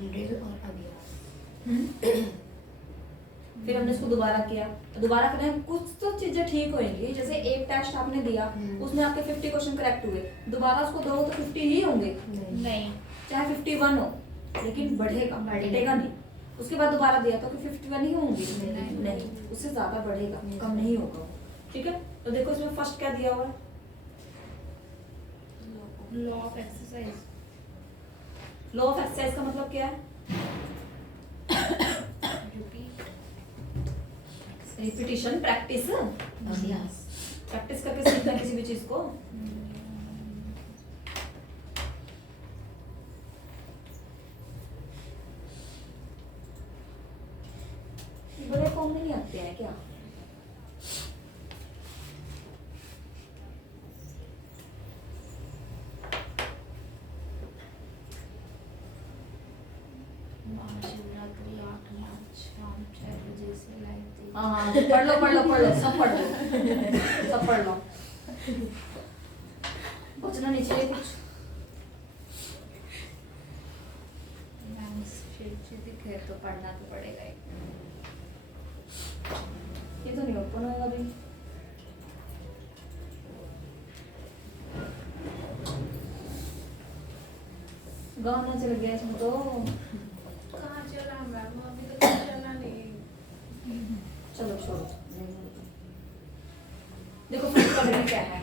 100 और आ गया। फिर हमने इसको दोबारा किया, दोबारा करने में कुछ तो चीजें ठीक होंगी। जैसे एक टेस्ट आपने दिया, उसमें आपके 50 क्वेश्चन करेक्ट हुए, दोबारा उसको दो तो 50 ही होंगे, नहीं, चाहे 51 हो, लेकिन बढ़ेगा, घटेगा नहीं। उसके बाद दोबारा दिया तो 51 ही होंगे, नहीं, उससे ज्यादा बढ़ेगा, कम नहीं होगा, ठीक है। तो देखो इसमें फर्स्ट क्या दिया हुआ है, law of exercise. Law of exercise का मतलब क्या है, रिपीटिशन, प्रैक्टिस, अभ्यास। प्रैक्टिस करके सीखना किसी भी चीज को। बड़े फॉर्म में नहीं आते हैं क्या, महाशिवरात्रि 8 मार्च शाम 6 बजे से लाइव थी। हाँ पढ़ लो सब पढ़ लो, सब पढ़ लो, बचना नहीं चाहिए कुछ। मैम शिव दिखे तो पढ़ना तो पड़ेगा ही। ये तो नहीं ओपन होगा अभी, गाना चल गया इसमें तो। कहाँ चला मैम, अभी तो कुछ चला नहीं। चलो छोड़ो, देखो फर्स्ट पढ़ने क्या है।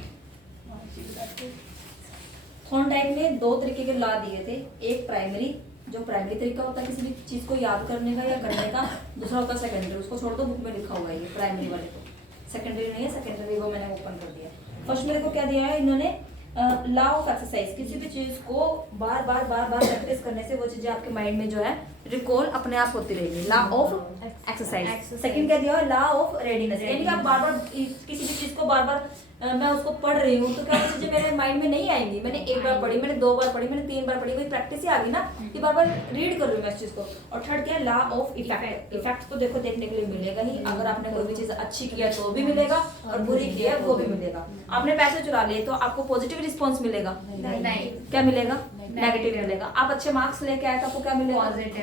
थॉर्नडाइक ने दो तरीके के लॉ दिए थे, एक प्राइमरी, जो प्राइमरी तरीका होता है किसी भी चीज को याद करने का या करने का, दूसरा होता है सेकेंडरी, उसको छोड़ दो, बुक में लिखा हुआ है ये प्राइमरी वाले को, सेकेंडरी नहीं है, सेकेंडरी वो मैंने ओपन कर दिया। फर्स्ट में देखो क्या दिया है इन्होंने, लॉ ऑफ एक्सरसाइज, किसी भी चीज को बार बार प्रैक्टिस करने से वो चीजें आपके माइंड में जो है रिकॉल अपने आप होती रहेगी, लॉ ऑफ एक्सरसाइज। सेकंड क्या दिया है, लॉ ऑफ रेडीनेस, यानी कि आप बार बार किसी भी चीज को बार बार मैं उसको पढ़ रही हूँ तो क्या वो चीजें मेरे माइंड में नहीं आएंगी, मैंने एक बार पढ़ी, मैंने 2 बार पढ़ी, मैंने 3 बार पढ़ी, वही प्रैक्टिस ही आ गई ना कि बार बार रीड कर रही हूँ मैं इस चीज को। और थर्ड क्या है, लॉ ऑफ इफेक्ट, इफेक्ट तो देखो देखने के लिए मिलेगा ही, अगर आपने कोई भी चीज अच्छी किया तो भी मिलेगा और बुरी की है वो भी मिलेगा। आपने पैसे चुरा लिए तो आपको पॉजिटिव रिस्पॉन्स मिलेगा, नहीं, क्या मिलेगा, नेगेटिव मिलेगा। आप अच्छे मार्क्स लेके आए तो आपको क्या मिलेगा,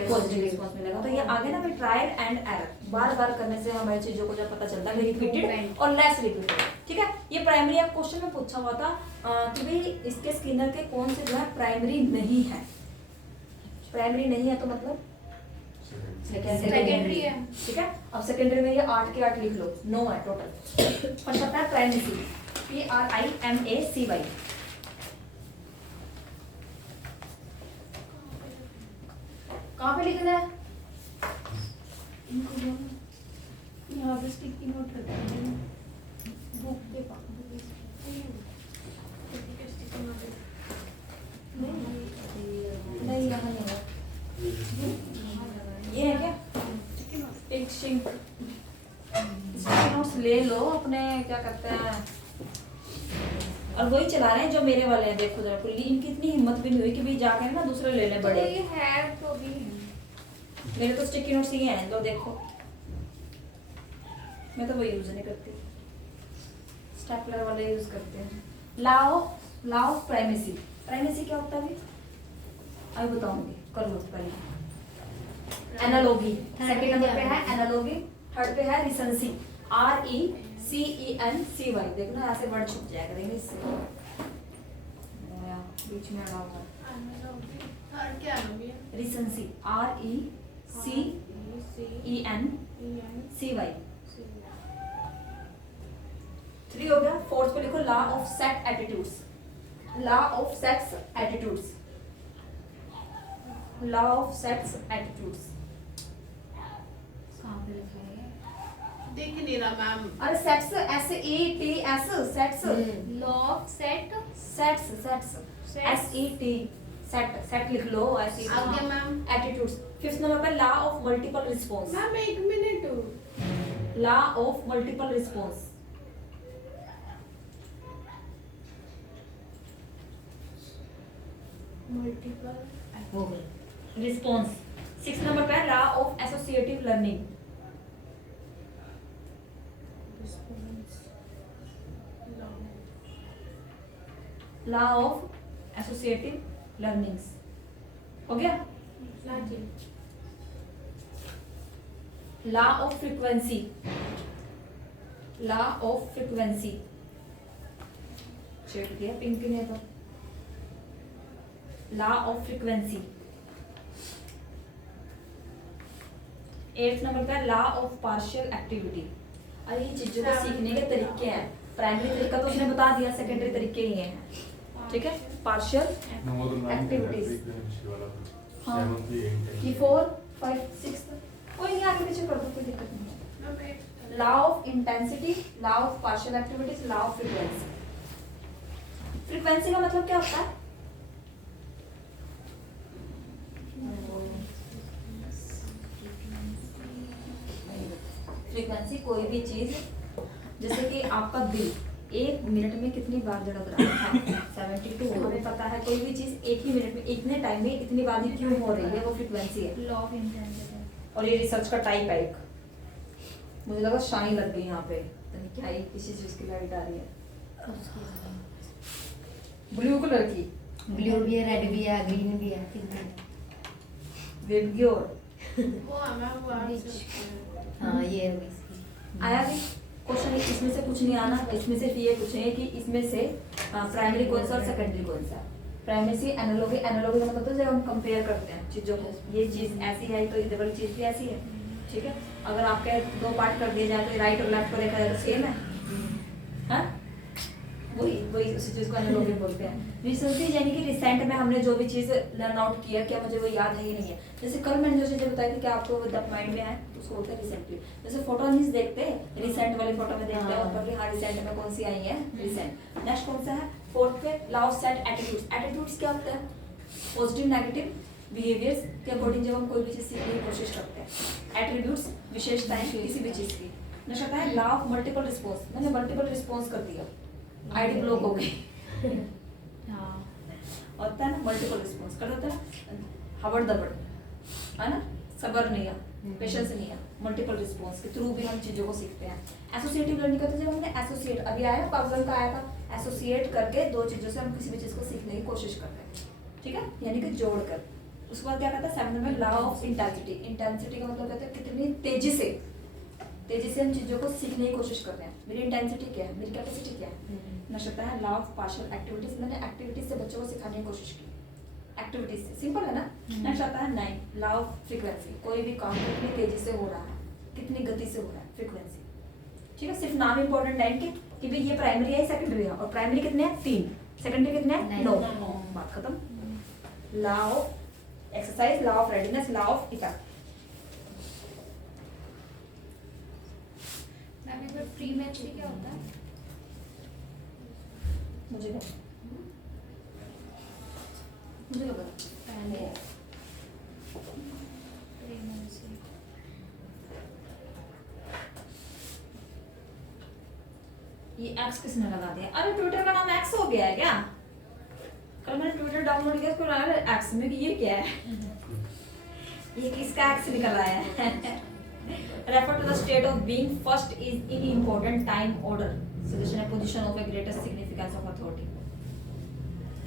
पॉजिटिव रिस्पॉन्स मिलेगा। तो ये आगे ना भाई ट्रायल एंड एरर, बार बार करने से हमारी चीजों को जब पता चलता है रिपीटेड और लेस रिपीटेड, ठीक है। ये प्राइमरी आप क्वेश्चन में पूछा हुआ था कि भाई इसके स्किनर के कौन से जो है प्राइमरी नहीं है, प्राइमरी नहीं है तो मतलब सेकेंडरी है, ठीक है। अब सेकेंडरी में ये 8 के 8 लिख लो, 9 है टोटल। फर्स्ट आता है प्राइमेसी, PRIMACY, कहाँ पे लिखना है, यहाँ पे स्टिकी नोट रखा है बुक के पास। स्टिकी नोट ले लो अपने, क्या कहते हैं, और वही चला रहे हैं जो मेरे वाले हैं। देखो जरा कुल्ली, इनकी इतनी हिम्मत भी नहीं हुई कि भाई जाके ना दूसरे लेने तो पड़े। ये है तो भी है। मेरे तो स्टिकी नोट्स ही हैं, लो देखो। मैं तो वो यूज नहीं करती, स्टेपलर वाले यूज करते हैं। लाओ लाओ प्राइमेसी, प्राइमेसी क्या होता है अभी अभी बताऊंगी, कर लो पहले। एनालॉगी सेकंड नंबर पे है, एनालॉगी। थर्ड पे है रिसेंसी, RECENCY। देखना ऐसे वर्ड छुप जाया करेंगे इससे, बीच में अड़ा हुआ थर्ड क्या नाम है? Recency, RECENCY। 3 हो गया। फोर्थ पे लिखो law of set attitudes, law of sets attitudes, law of sets attitudes. कहाँ पे लिखा है? देख नहीं रहा मैम। अरे sets SETS, sets, law of set sets, sets, SET, set, set लिख लो ऐसे। आगे मैम। एटीट्यूड्स। फिफ्थ नंबर पे law of multiple response, ma'am 1 minute. Law of multiple response. Multiple response. Six number पे law of associative learning, response law of associative learnings. हो गया। Law of frequency, law of frequency. Shade किया pink ने तो। Law of frequency. 8th number पे law of partial activity. अरे ये चीजों को सीखने के तरीके हैं। प्राइमरी तरीका तो उसने बता दिया, सेकेंडरी तरीके ही हैं, ठीक है। Partial activities. हाँ। ये 4, 5, 6 कोई नहीं, आगे पीछे कर दो, कोई दिक्कत नहीं है। Law of intensity, law of partial activities, law of frequency. Frequency का मतलब क्या होता है? फ्रीक्वेंसी कोई भी चीज, जैसे कि आपका दिल 1 मिनट में कितनी बार धड़क रहा है, 72। हमें पता है कोई भी चीज एक ही मिनट में, इतने टाइम में इतनी बार ही क्यों हो रही है, वो फ्रीक्वेंसी है। Law of intensity. और ये रिसर्च का टाइप है एक। मुझे लगा शाइन लग गई यहाँ पे, पता नहीं क्या ही किसी चीज की लाइट आ रही है। ब्लू कलर की, ब्लू भी है, रेड भी है, ग्रीन भी है, रेड की और वो मैम वो आप हाँ ये है इसकी। आया भी क्वेश्चन। इसमें से कुछ नहीं आना, इसमें सिर्फ ये पूछेंगे कि इसमें से प्राइमरी कौन सा और सेकेंडरी कौन सा। प्राइमरी से एनालॉगी, एनालॉगी का मतलब तो जब हम कंपेयर करते हैं चीजों को, ये चीज ऐसी है तो इधर वाली चीज भी ऐसी है, ठीक है। अगर आपके 2 पार्ट कर दिए जाए तो राइट और लेफ्ट को देखा जाए तो सेम है, हाँ? वही वही उसी चीज को एनालॉगी बोलते हैं। रिसेंटली यानी कि रिसेंट में हमने जो भी चीज लर्न आउट किया, क्या मुझे वो याद है ही नहीं है। जैसे कल मैंने जो चीजें बताई थी कि आपको माइंड में है, उसको बोलते हैं रिसेंटली। जैसे फोटो नहीं देखते, रिसेंट वाली फोटो में देखते हैं ऊपर कि हाँ रिसेंट में कौन सी आई है, रिसेंट। नेक्स्ट कौन सा है? 4th पे law of set attitudes. Attitudes क्या होता है? पॉजिटिव नेगेटिव बिहेवियर्स के अकॉर्डिंग जब हम कोई भी चीज सीखने की कोशिश करते हैं। एट्रीब्यूट्स, विशेषताएं किसी भी चीज की। नेक्स्ट आता है लॉ ऑफ मल्टीपल रिस्पॉन्स। मैंने मल्टीपल रिस्पॉन्स कर दिया, आईडी ब्लॉक हो गई। हाँ। होता है ना मल्टीपल रिस्पॉन्स, कर देता है हबड़ दबड़, है ना, सबर नहीं है, पेशेंस नहीं है। मल्टीपल रिस्पॉन्स के थ्रू भी हम चीजों को सीखते हैं। एसोसिएटिव लर्निंग करते हैं जब हमने एसोसिएट, अभी आया पागल का आया था, एसोसिएट करके 2 चीजों से हम किसी भी चीज को सीखने की कोशिश करते हैं, ठीक है, यानी कि जोड़कर। उसके बाद क्या कहता है 7 में लॉ ऑफ इंटेंसिटी। इंटेंसिटी का मतलब कहता है कितनी तेजी से हम चीजों को सीखने की कोशिश कर रहे हैं। मेरी इंटेंसिटी क्या है, मेरी कैपेसिटी क्या है। नेक्स्ट आता है लॉ ऑफ पार्शियल एक्टिविटीज। मैंने एक्टिविटीज से बच्चों को सिखाने की कोशिश की, एक्टिविटीज से, सिंपल है ना। नेक्स्ट आता है 9 लॉ ऑफ फ्रीक्वेंसी। कोई भी काम कितनी तेजी से हो रहा है, कितनी गति से हो रहा है, फ्रीक्वेंसी, ठीक है। सिर्फ नाम इंपॉर्टेंट है इनके कि भाई ये प्राइमरी है, सेकेंडरी है। और प्राइमरी कितने हैं? 3। सेकेंडरी कितने हैं? 9। बात खत्म। Law of exercise, law of readiness, law of effect. Ma'am एक बार प्री मेंस्ट्रुअल क्या होता है? मुझे क्या पता। पहले प्री मेंस्ट्रुअल। ये एक्स किसने लगा दिया? अरे ट्विटर का नाम एक्स हो गया है क्या? कल मैंने ट्विटर डाउनलोड किया, उसको लगा एक्स में कि ये क्या है? ये किसका एक्स निकल आया है? Refer to the state of being first is in important time order. Suggestion है position of a greatest significance of authority.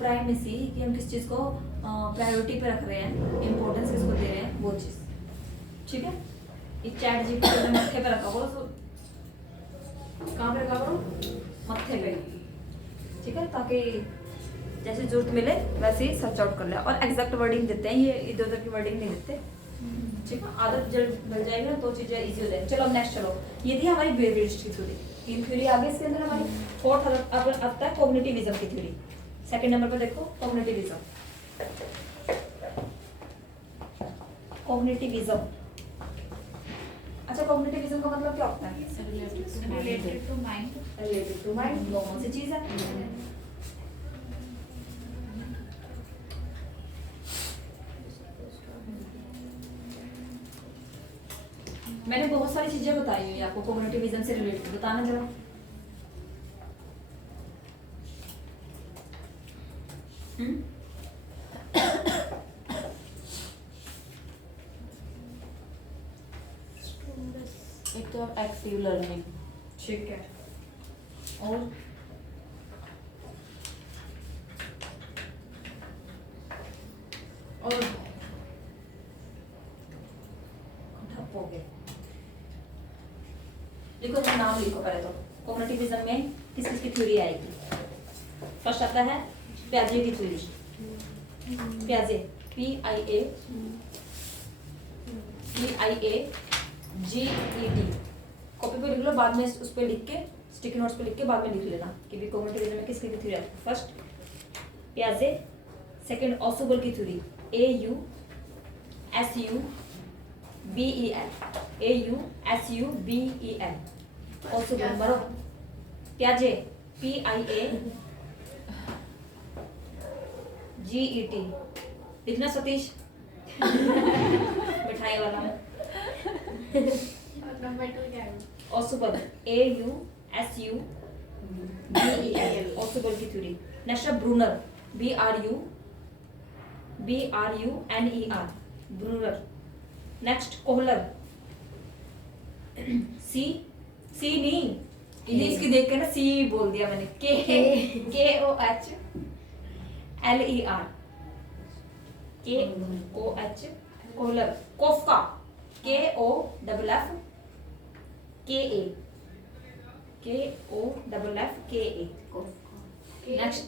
Primacy कि हम किस चीज को प्रायोरिटी पे रख रहे हैं, इम्पोर्टेंस किसको दे रहे हैं, वो चीज। ठीक है? ये चैट जीपीटी में मत्थे पे रखा करो, कहाँ पे रखा करो? मत्थे पे। ठीक है? ताकि जैसे जरूरत मिले वैसे ही सर्च आउट कर ले। और एग्जैक्ट वर्डिंग देते हैं, ये इधर उधर की वर्डिंग नहीं देते। ठीक है? आदत जल्द मिल जाएगी ना तो चीजें इजी हो जाएगी। चलो अब नेक्स्ट चलो, ये थी हमारी बिहेवियरिस्ट की थ्योरी। तीन थ्योरी आगे इसके अंदर हमारी। फोर्थ अब तक कॉग्निटिविज्म की थ्योरी। सेकंड नंबर पर देखो कॉग्निटिविज्म। कॉग्निटिविज्म, अच्छा कॉग्निटिविज्म का मतलब क्या होता है? Related to mind. Related to mind, कौन सी चीज है? मैंने बहुत सारी चीजें बताई हुई आपको कॉग्निटिविज्म से रिलेटेड, बताना जरा। एक तो एक्टिव लर्निंग। ठीक है, और ठप हो गए। देखो तुम नाम लिखो पहले तो। कॉग्निटिविज्म में किस किस की थ्योरी आएगी? फर्स्ट आता है प्याजे की थ्योरी। प्याजे, PIAGET, कॉपी पे लिख लो, बाद में उस पे लिख के स्टिकी नोट्स पे लिख के बाद में लिख लेना कि भी कॉग्निटिविज्म में किस किस की थ्योरी आती है। फर्स्ट प्याजे, सेकंड ऑसोबल की थ्योरी, AUSUBEL, ऑसोबल मरो। प्याजे, PIAGET, लिखना सतीश। मिठाई वाला है। नंबर 2 क्या है? ऑसोबल, AUSUBEL, ऑसोबल की theory. Next Bruner, BRUNER, Bruner. Next Kohler, C नहीं, इंग्लिश की देख के ना C बोल दिया मैंने। KOHLER, Kohler. Koffka, KOFFFKA। Next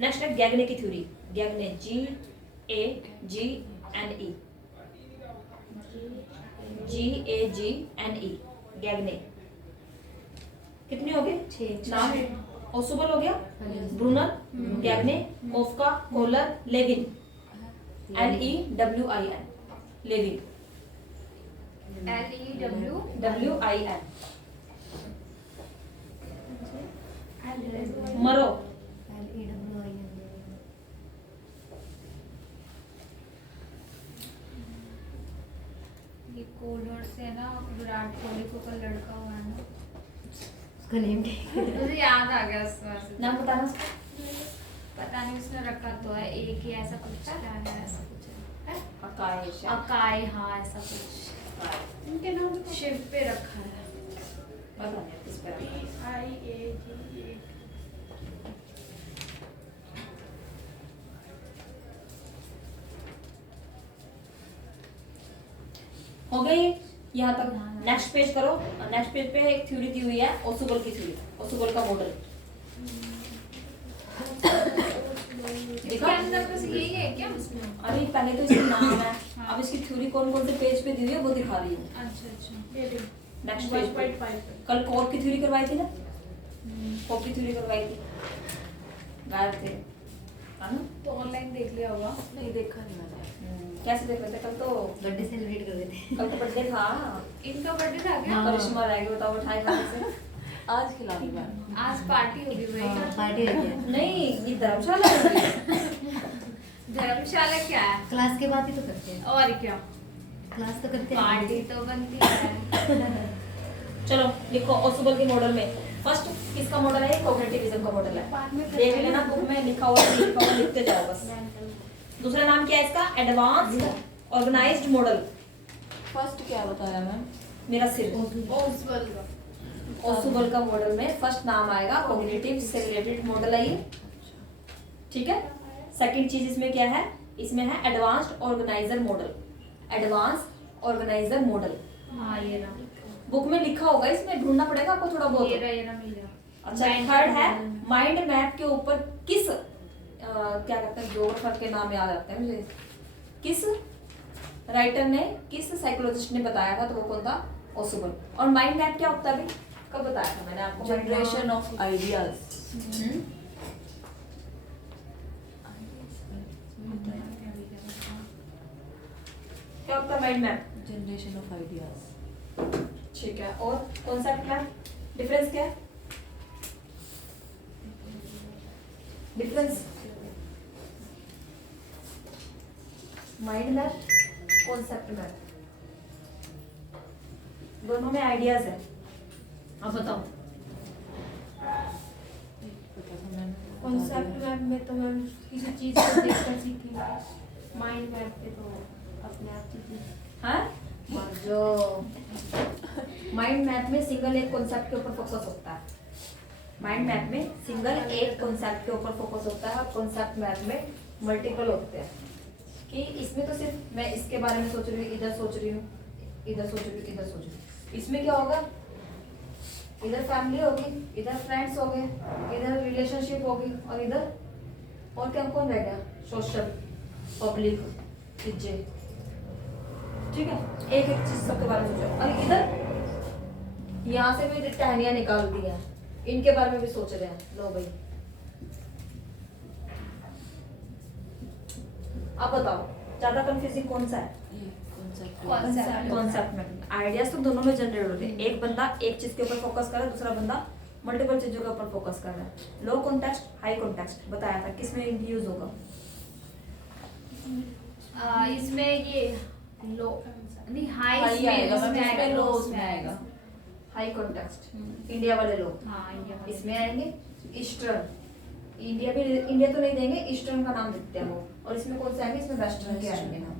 next है गैगने की थ्योरी। गैगने, GAGNE, गैगने। कितने हो गए? 6 नाम। ऑसोबल हो गया, Bruner, Gagne, Koffka, Kohler, Lewin, LEWIN, Lewin, LEWIN। मरो, ये कोलर से ना विराट कोहली को कल लड़का हुआ है ना, उसका नेम क्या है? मुझे याद आ गया उसका नाम बताना उसका। पता नहीं उसने रखा तो है एक ही ऐसा कुछ क्या है, ऐसा कुछ है आकाश, अकाय, हाँ ऐसा कुछ उनके नाम शिव पे रखा है। पता नहीं किस पे रखा है। PIAGET। हो गई यहाँ तक। नेक्स्ट पेज करो। नेक्स्ट पेज पे एक थ्योरी दी हुई है, ओसुबल की थ्योरी, ओसुबल का मॉडल। इसके अंदर बस यही है क्या? अरे पहले तो इसका नाम है, अब इसकी थ्योरी कौन कौन से पेज पे दी हुई है वो दिखा रही हूँ। अच्छा ये भी नेक्स्ट पेज पे 1.5 कल कॉर्क की थ्योरी करवाई थी ना, कॉर्क की थ्योरी करवाई थी, गायब थे है ना? तो ऑनलाइन देख लिया होगा। नहीं देखा नहीं मैंने। कैसे देख रहे थे? कल तो बर्थडे सेलिब्रेट कर रहे थे। कल तो बर्थडे था। इनका बर्थडे था क्या? हाँ। करिश्मा रह गई, बताओ मिठाई खाने से। आज खिलाऊंगी मैं। आज पार्टी होगी हाँ, भाई। पार्टी हो गया। नहीं, ये धर्मशाला है। धर्मशाला क्या है? क्लास के बाद ही तो करते हैं। और क्या, क्लास तो करते हैं। पार्टी तो बनती है। चलो लिखो ओसुबल के मॉडल में फर्स्ट किसका मॉडल है, कॉग्निटिविज्म का मॉडल है। बाद में देख लेना बुक में लिखा हुआ है, लिखा हुआ लिखते जाओ बस। दूसरा नाम क्या है इसका, एडवांस्ड ऑर्गेनाइज्ड मॉडल। फर्स्ट क्या बताया मैम? मेरा सिर ओसवाल ओसुबल का मॉडल में फर्स्ट नाम आएगा कॉग्निटिव से रिलेटेड मॉडल है ये, ठीक है। सेकंड चीज इसमें क्या है, इसमें है advanced organiser model, advance organiser model. हाँ ये रहा, बुक में लिखा होगा, इसमें ढूंढना पड़ेगा आपको थोड़ा बहुत। ये रहा मिल गया। अच्छा थर्ड है माइंड मैप के ऊपर किस क्या कहते हैं, जोग्राफर के नाम याद आते हैं मुझे, किस राइटर ने, किस साइकोलॉजिस्ट ने बताया था, तो वो कौन था, ओसुबल। और माइंड मैप क्या होता है अभी, कब बताया था मैंने आपको, जनरेशन ऑफ आइडियाज। क्या होता है mind map, generation of ideas. ठीक है। और कॉन्सेप्ट मैप डिफरेंस क्या है, difference mind map concept map दोनों में आइडियाज है। अब बताओ कॉन्सेप्ट मैप में तो मैम किसी चीज को देखकर सीखेंगे, माइंड मैप पे तो अपने आप सीखेंगे। हाँ, जो माइंड मैप में सिंगल एक कॉन्सेप्ट के ऊपर फोकस होता है, माइंड मैप में सिंगल एक कॉन्सेप्ट के ऊपर फोकस होता है, कॉन्सेप्ट मैप में मल्टीपल होते हैं। कि इसमें तो सिर्फ मैं इसके बारे में सोच रही हूँ, इधर सोच रही हूँ, इधर सोच रही हूँ, इधर सोच रही हूँ। इसमें क्या होगा, इधर फैमिली होगी, इधर फ्रेंड्स हो गए, इधर रिलेशनशिप होगी, और इधर और क्या कौन रह गया, सोशल पब्लिक चीजें, ठीक है। एक एक चीज सबके बारे में सोचो। और इधर यहाँ से भी टहनियां निकाल दी है, इनके बारे में भी सोच रहे हैं, लो भाई। अब बताओ ज्यादा कंफ्यूजिंग कौन सा है, ये कॉन्सेप्ट। कॉन्सेप्ट में आइडियाज तो दोनों में जनरेट होते हैं, एक बंदा एक चीज के ऊपर फोकस कर रहा है, दूसरा बंदा मल्टीपल चीजों के ऊपर फोकस कर रहा है। लो कॉन्टेक्स्ट, हाई कॉन्टेक्स्ट बताया था, किसमें यूज होगा, इसमें ये लो नहीं हाई हाई इसमें आएगा, इसमें इसमें आएगा, लो लो उसमें आएगा। हाई कॉन्टेक्स्ट इंडिया वाले लोग हाँ ये वाला। इसमें आएंगे। ईस्टर्न इंडिया भी, इंडिया तो नहीं देंगे, ईस्टर्न का नाम देते हैं वो। और इसमें कौन से आएंगे, इसमें वेस्टर्न के आएंगे नाम,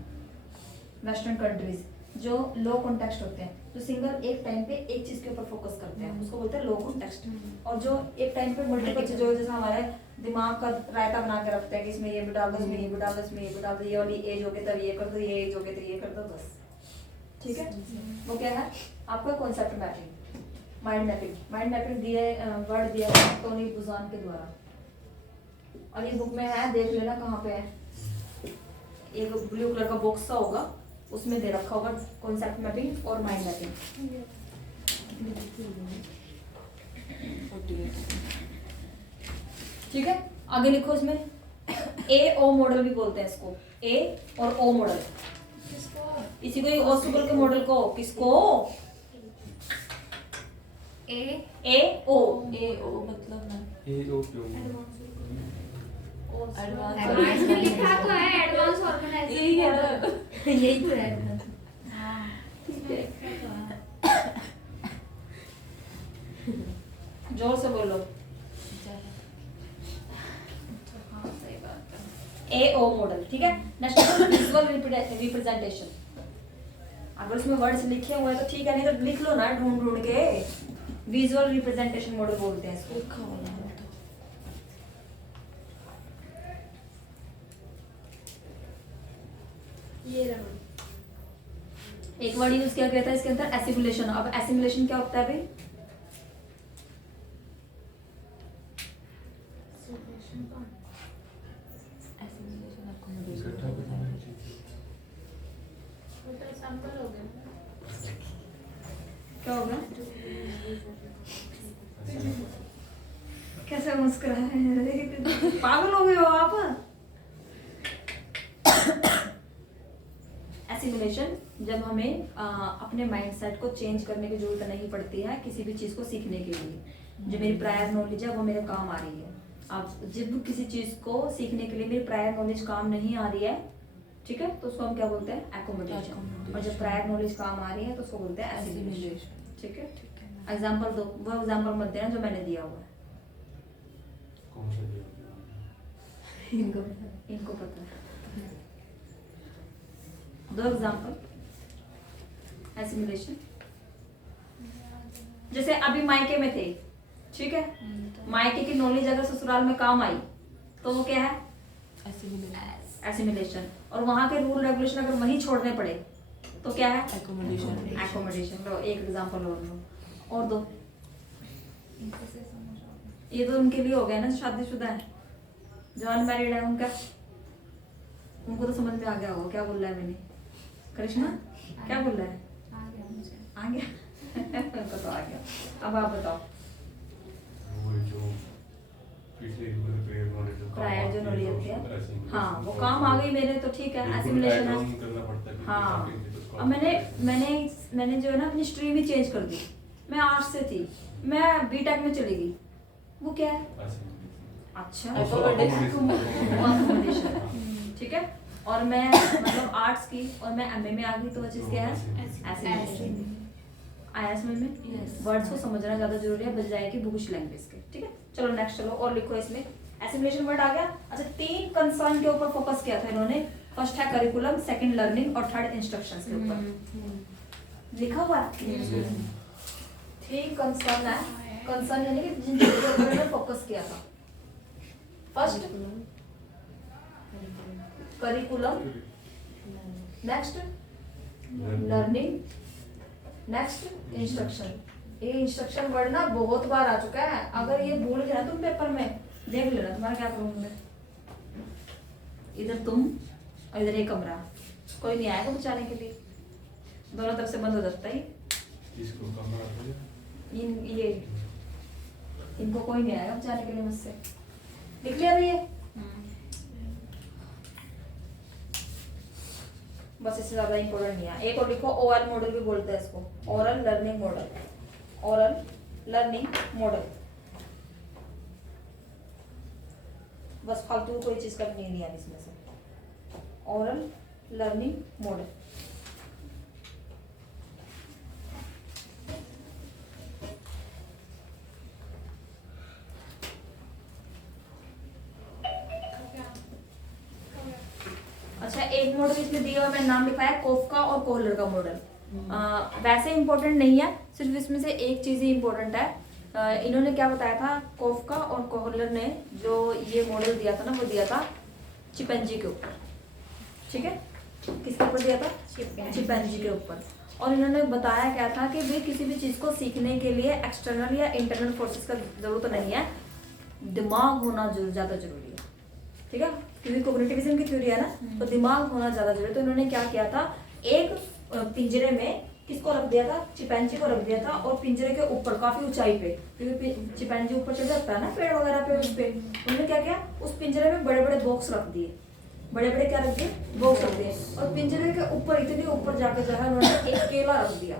वेस्टर्न कंट्रीज जो लो कॉन्टेक्स्ट होते हैं, जो सिंगल एक टाइम पे एक चीज के ऊपर फोकस करते हैं, उसको बोलते हैं लो कॉन्टेक्स्ट। और जो एक टाइम पे मल्टीपल चीजों, जैसे हमारे दिमाग का रायता बना के रखते हैं कि इसमें ये भी डाल दो, इसमें ये भी डाल दो, इसमें ये भी डाल दो, ये वाली एज हो गई तब ये कर दो, ये एज हो गई तो ये कर दो, बस, ठीक है। वो क्या है आपका concept mapping, mind mapping. Mind mapping दिए वर्ड दिया है टोनी बुजान के द्वारा, और ये बुक में है, देख लेना कहाँ पे है, एक ब्लू कलर का बॉक्स सा होगा, उसमें दे रखा होगा कॉन्सेप्ट मैपिंग और माइंड मैपिंग। ठीक है, आगे लिखो इसमें ए ओ मॉडल भी बोलते हैं इसको, ए और ओ मॉडल। इसी को ओसुबल के मॉडल को किसको, ए ओ मतलब ना एडवांस में लिखा तो है, एडवांस ऑर्गेनाइजेशन यही है ना। यही तो है। जोर से बोलो, ए ओ मॉडल, ठीक है। Next visual representation. अगर उसमें वर्ड्स लिखे हुए हैं तो ठीक है, नहीं तो लिख लो ना ढूंढ ढूंढ के। विजुअल रिप्रेजेंटेशन मॉडल बोलते हैं इसको। ये रहा एक वर्ड यूज किया गया था इसके अंदर, एसिमुलेशन। अब एसिमुलेशन क्या होता है भाई, सैंपल हो गया। क्या होगा, कैसे मुस्कुरा रहे हैं, पागल हो गए हो आप। एसिमुलेशन जब हमें अपने माइंडसेट को चेंज करने की जरूरत नहीं पड़ती है किसी भी चीज को सीखने के लिए, जो मेरी प्रायर नॉलेज है वो मेरे काम आ रही है। अब जब किसी चीज को सीखने के लिए मेरी प्रायर नॉलेज काम नहीं आ रही है, ठीक है, तो उसको हम क्या बोलते हैं, एकोमोडेशन। और जब प्रायर नॉलेज काम आ रही है तो उसको बोलते हैं एसिमुलेशन, ठीक है। एग्जाम्पल दो, वो एग्जाम्पल मत देना जो मैंने दिया हुआ है। कौन सा दिया? इनको पता है। दो एग्जाम्पल एसिमिलेशन। जैसे अभी मायके में थे, ठीक है, मायके की नॉलेज अगर ससुराल में काम आई तो वो क्या है? एसिमिलेशन। और वहां के रूल रेगुलेशन अगर वहीं छोड़ने पड़े तो क्या है? एकोमोडेशन। एकोमोडेशन। लो एक एग्जांपल और लो, और दो। इनसे से समझ आ गया। ये तो उनके लिए हो गया ना जो शादीशुदा है, जो अनमैरिड है उनका, उनको तो समझ में आ गया होगा क्या बोल रहा है मैंने। करिश्मा क्या बोल रहा है? आ गया मुझे। आ गया? उनको तो आ गया। अब आप बताओ। वो जो पिछले प्रायर जो नॉलेज होती है, हाँ वो काम आ गई मेरे तो ठीक है, एसिमिलेशन है। करना पड़ता है। हाँ अब मैंने जो है ना अपनी स्ट्रीम ही चेंज कर दी। मैं आर्ट्स से थी, मैं बीटेक में चली गई, वो क्या है? अच्छा accommodation, ठीक है। और मैं मतलब आर्ट्स की और मैं एमए में आ गई तो वो चीज़ क्या है? एसिमिलेशन। आया समझ में? वर्ड्स को समझना ज़्यादा जरूरी है बजाय कि बुकिश लैंग्वेज के, ठीक है। चलो नेक्स्ट चलो और लिखो इसमें। एसिमिलेशन वर्ड आ गया। अच्छा 3 कंसर्न के ऊपर फोकस किया था इन्होंने। फर्स्ट है करिकुलम, सेकंड लर्निंग और थर्ड इंस्ट्रक्शंस के ऊपर लिखा हुआ है। 3 कंसर्न है। कंसर्न यानी कि जिन चीजों के ऊपर इन्होंने फोकस किया था। First curriculum, next learning, next instruction. ये इंस्ट्रक्शन वर्ड ना बहुत बार आ चुका है, अगर ये भूल गया तुम पेपर में देख लेना तुम्हारा क्या करूंगी मैं। इधर तुम और इधर एक कमरा, कोई नहीं आएगा बचाने के लिए, दोनों तरफ से बंद हो जाता है। इसको कमरा है। ये इनको कोई नहीं आएगा बचाने के लिए मुझसे। लिख लिया भैया? बस इससे ज्यादा इंपॉर्टेंट नहीं है। एक और लिखो, ओरल मॉडल भी बोलते हैं इसको, oral learning model. Oral learning model, बस फालतू कोई चीज करनी नहीं है इसमें से। Oral learning model. अच्छा एक मॉडल इसमें दिया हुआ मैंने नाम लिखा है कोफका और कोहलर का मॉडल। वैसे इंपॉर्टेंट नहीं है, सिर्फ इसमें से एक चीज ही इंपॉर्टेंट है। इन्होंने क्या बताया था, कोफका और कोहलर ने जो ये मॉडल दिया था ना वो दिया था चिंपैंजी के ऊपर, ठीक है। किसके ऊपर दिया था? चिंपैंजी के ऊपर। और इन्होंने बताया क्या था कि भाई किसी भी चीज को सीखने के लिए एक्सटर्नल या इंटरनल फोर्सेस का जरूरत नहीं है, दिमाग होना ज्यादा जरूरी है, ठीक है। क्योंकि कोग्निटिविज्म की थ्योरी है ना, तो दिमाग होना ज्यादा जरूरी है। तो इन्होंने क्या किया था, एक पिंजरे में किसको रख दिया था? चिंपैंजी को रख दिया था, और पिंजरे के ऊपर काफी ऊंचाई पे, क्योंकि चिंपैंजी ऊपर चढ़ जाता है ना पेड़ वगैरह पे, उस पे उन्होंने क्या किया, उस पिंजरे में बड़े बड़े बॉक्स रख दिए, बड़े बड़े क्या रख दिए? बॉक्स रख दिए। और पिंजरे के ऊपर इतने ऊपर जाकर जो है उन्होंने एक केला रख दिया,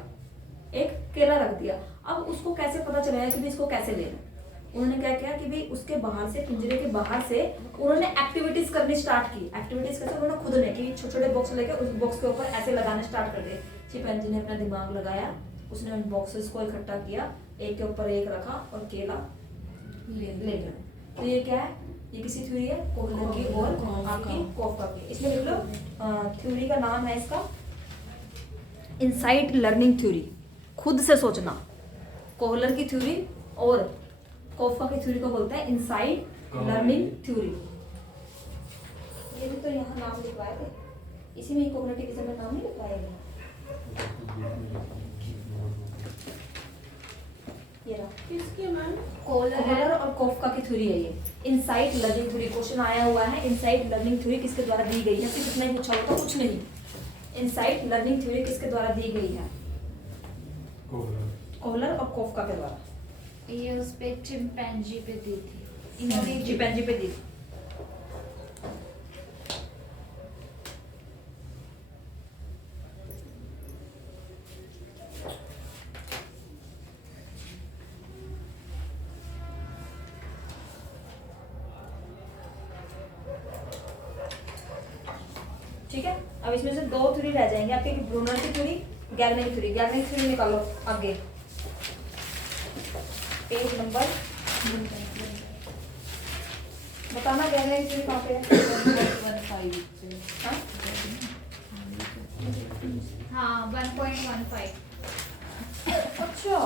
एक केला रख दिया। अब उसको कैसे पता चलेगा कि इसको कैसे लेना? उन्होंने क्या किया कि भाई उसके बाहर से, पिंजरे के बाहर से उन्होंने एक्टिविटीज करनी स्टार्ट की। एक्टिविटीज कैसे? उन्होंने खुद ने कि छोटे छोटे बॉक्स लेके उस बॉक्स के ऊपर ऐसे लगाने स्टार्ट कर दिए। चिंपैंजी ने अपना दिमाग लगाया, उसने उन बॉक्सेस को इकट्ठा किया, एक के ऊपर एक रखा और केला ले गया। तो ये क्या है? ये किसी थ्योरी है, कोहलर की और आपकी कोफका की। इसमें लिख लो, थ्योरी का नाम है इसका इनसाइट लर्निंग थ्योरी, खुद से सोचना। कोहलर की थ्योरी और कोफका की थ्योरी को बोलते हैं इनसाइट लर्निंग थ्योरी। ये भी तो यहाँ नाम लिखवाए थे, इसी में कोग्निटिविज्म में नाम नहीं लिखवाया गया। ये रहा किसके मैम? कोहलर और कोफका की थ्योरी है ये, इनसाइट लर्निंग थ्योरी। क्वेश्चन आया हुआ है इनसाइट लर्निंग थ्योरी किसके द्वारा दी गई है, सिर्फ इतना ही पूछा होगा, कुछ नहीं। इनसाइट लर्निंग थ्योरी किसके द्वारा दी गई है? कोहलर और कोफका के द्वारा। ये उस पे चिंपैंजी पे दी थी इन्होंने। चिंपैंजी पे दी। ठीक है, अब इसमें से 2 थ्योरी रह जाएंगे आपके, ब्रूनर की थ्योरी, गैल्वैनिक थ्योरी। गैल्वैनिक थ्योरी निकालो आगे। पेज नंबर बताना गहरे की चीज कहाँ पे है? 1.15 हाँ? हाँ 1.15 अच्छा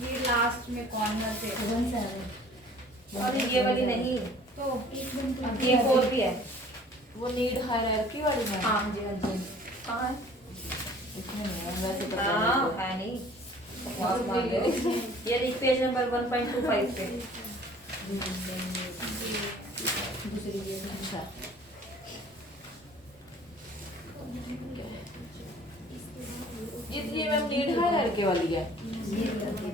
ये लास्ट में कॉर्नर पे। 1.7 और ये वाली नहीं, तो अब ये 4 भी है। वो नीड हायरार्की वाली है। हाँ जी हाँ जी कहाँ है? इसमें नहीं है वैसे तो हाँ है नहीं, बकवास मार रहे हो। ये देख पेज नंबर 1.25 पे। अच्छा ये मैम नीड हायरार्की वाली है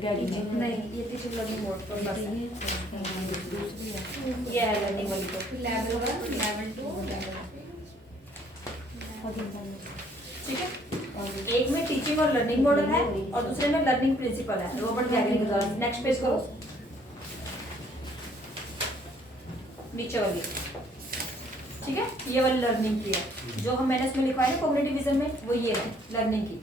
डैडी ने। नहीं ये टीचिंग लर्निंग मोड पर बस है। ये है लर्निंग वाली तो लेवल 1 लेवल 2 लेवल ठीक है। एक में टीचिंग और लर्निंग मॉडल है और दूसरे में लर्निंग प्रिंसिपल है रॉबर्ट गैगन के द्वारा। नेक्स्ट पेज करो, नीचे वाली ठीक है। ये वाली लर्निंग की है जो हम मैंने इसमें लिखवाया है कॉग्निटिव विजन में, वो ये है लर्निंग की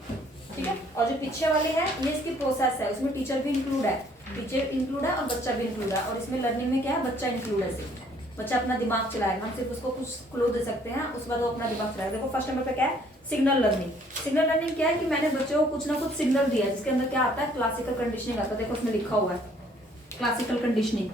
ठीक है। और जो पीछे वाले हैं ये इसकी प्रोसेस है, उसमें टीचर भी इंक्लूड है, टीचर इंक्लूड है और बच्चा भी इंक्लूड है। और इसमें लर्निंग में क्या है, बच्चा इंक्लूड है। सिर्फ बच्चा अपना दिमाग चलाएगा, हम सिर्फ उसको कुछ क्लू दे सकते हैं, उसके बाद वो अपना दिमाग चलाएगा। देखो फर्स्ट नंबर पे क्या है, सिग्नल लर्निंग। सिग्नल लर्निंग क्या है कि मैंने बच्चों को कुछ ना कुछ सिग्नल दिया जिसके अंदर क्या आता है, क्लासिकल कंडीशनिंग आता है। देखो उसमें लिखा हुआ है क्लासिकल कंडीशनिंग,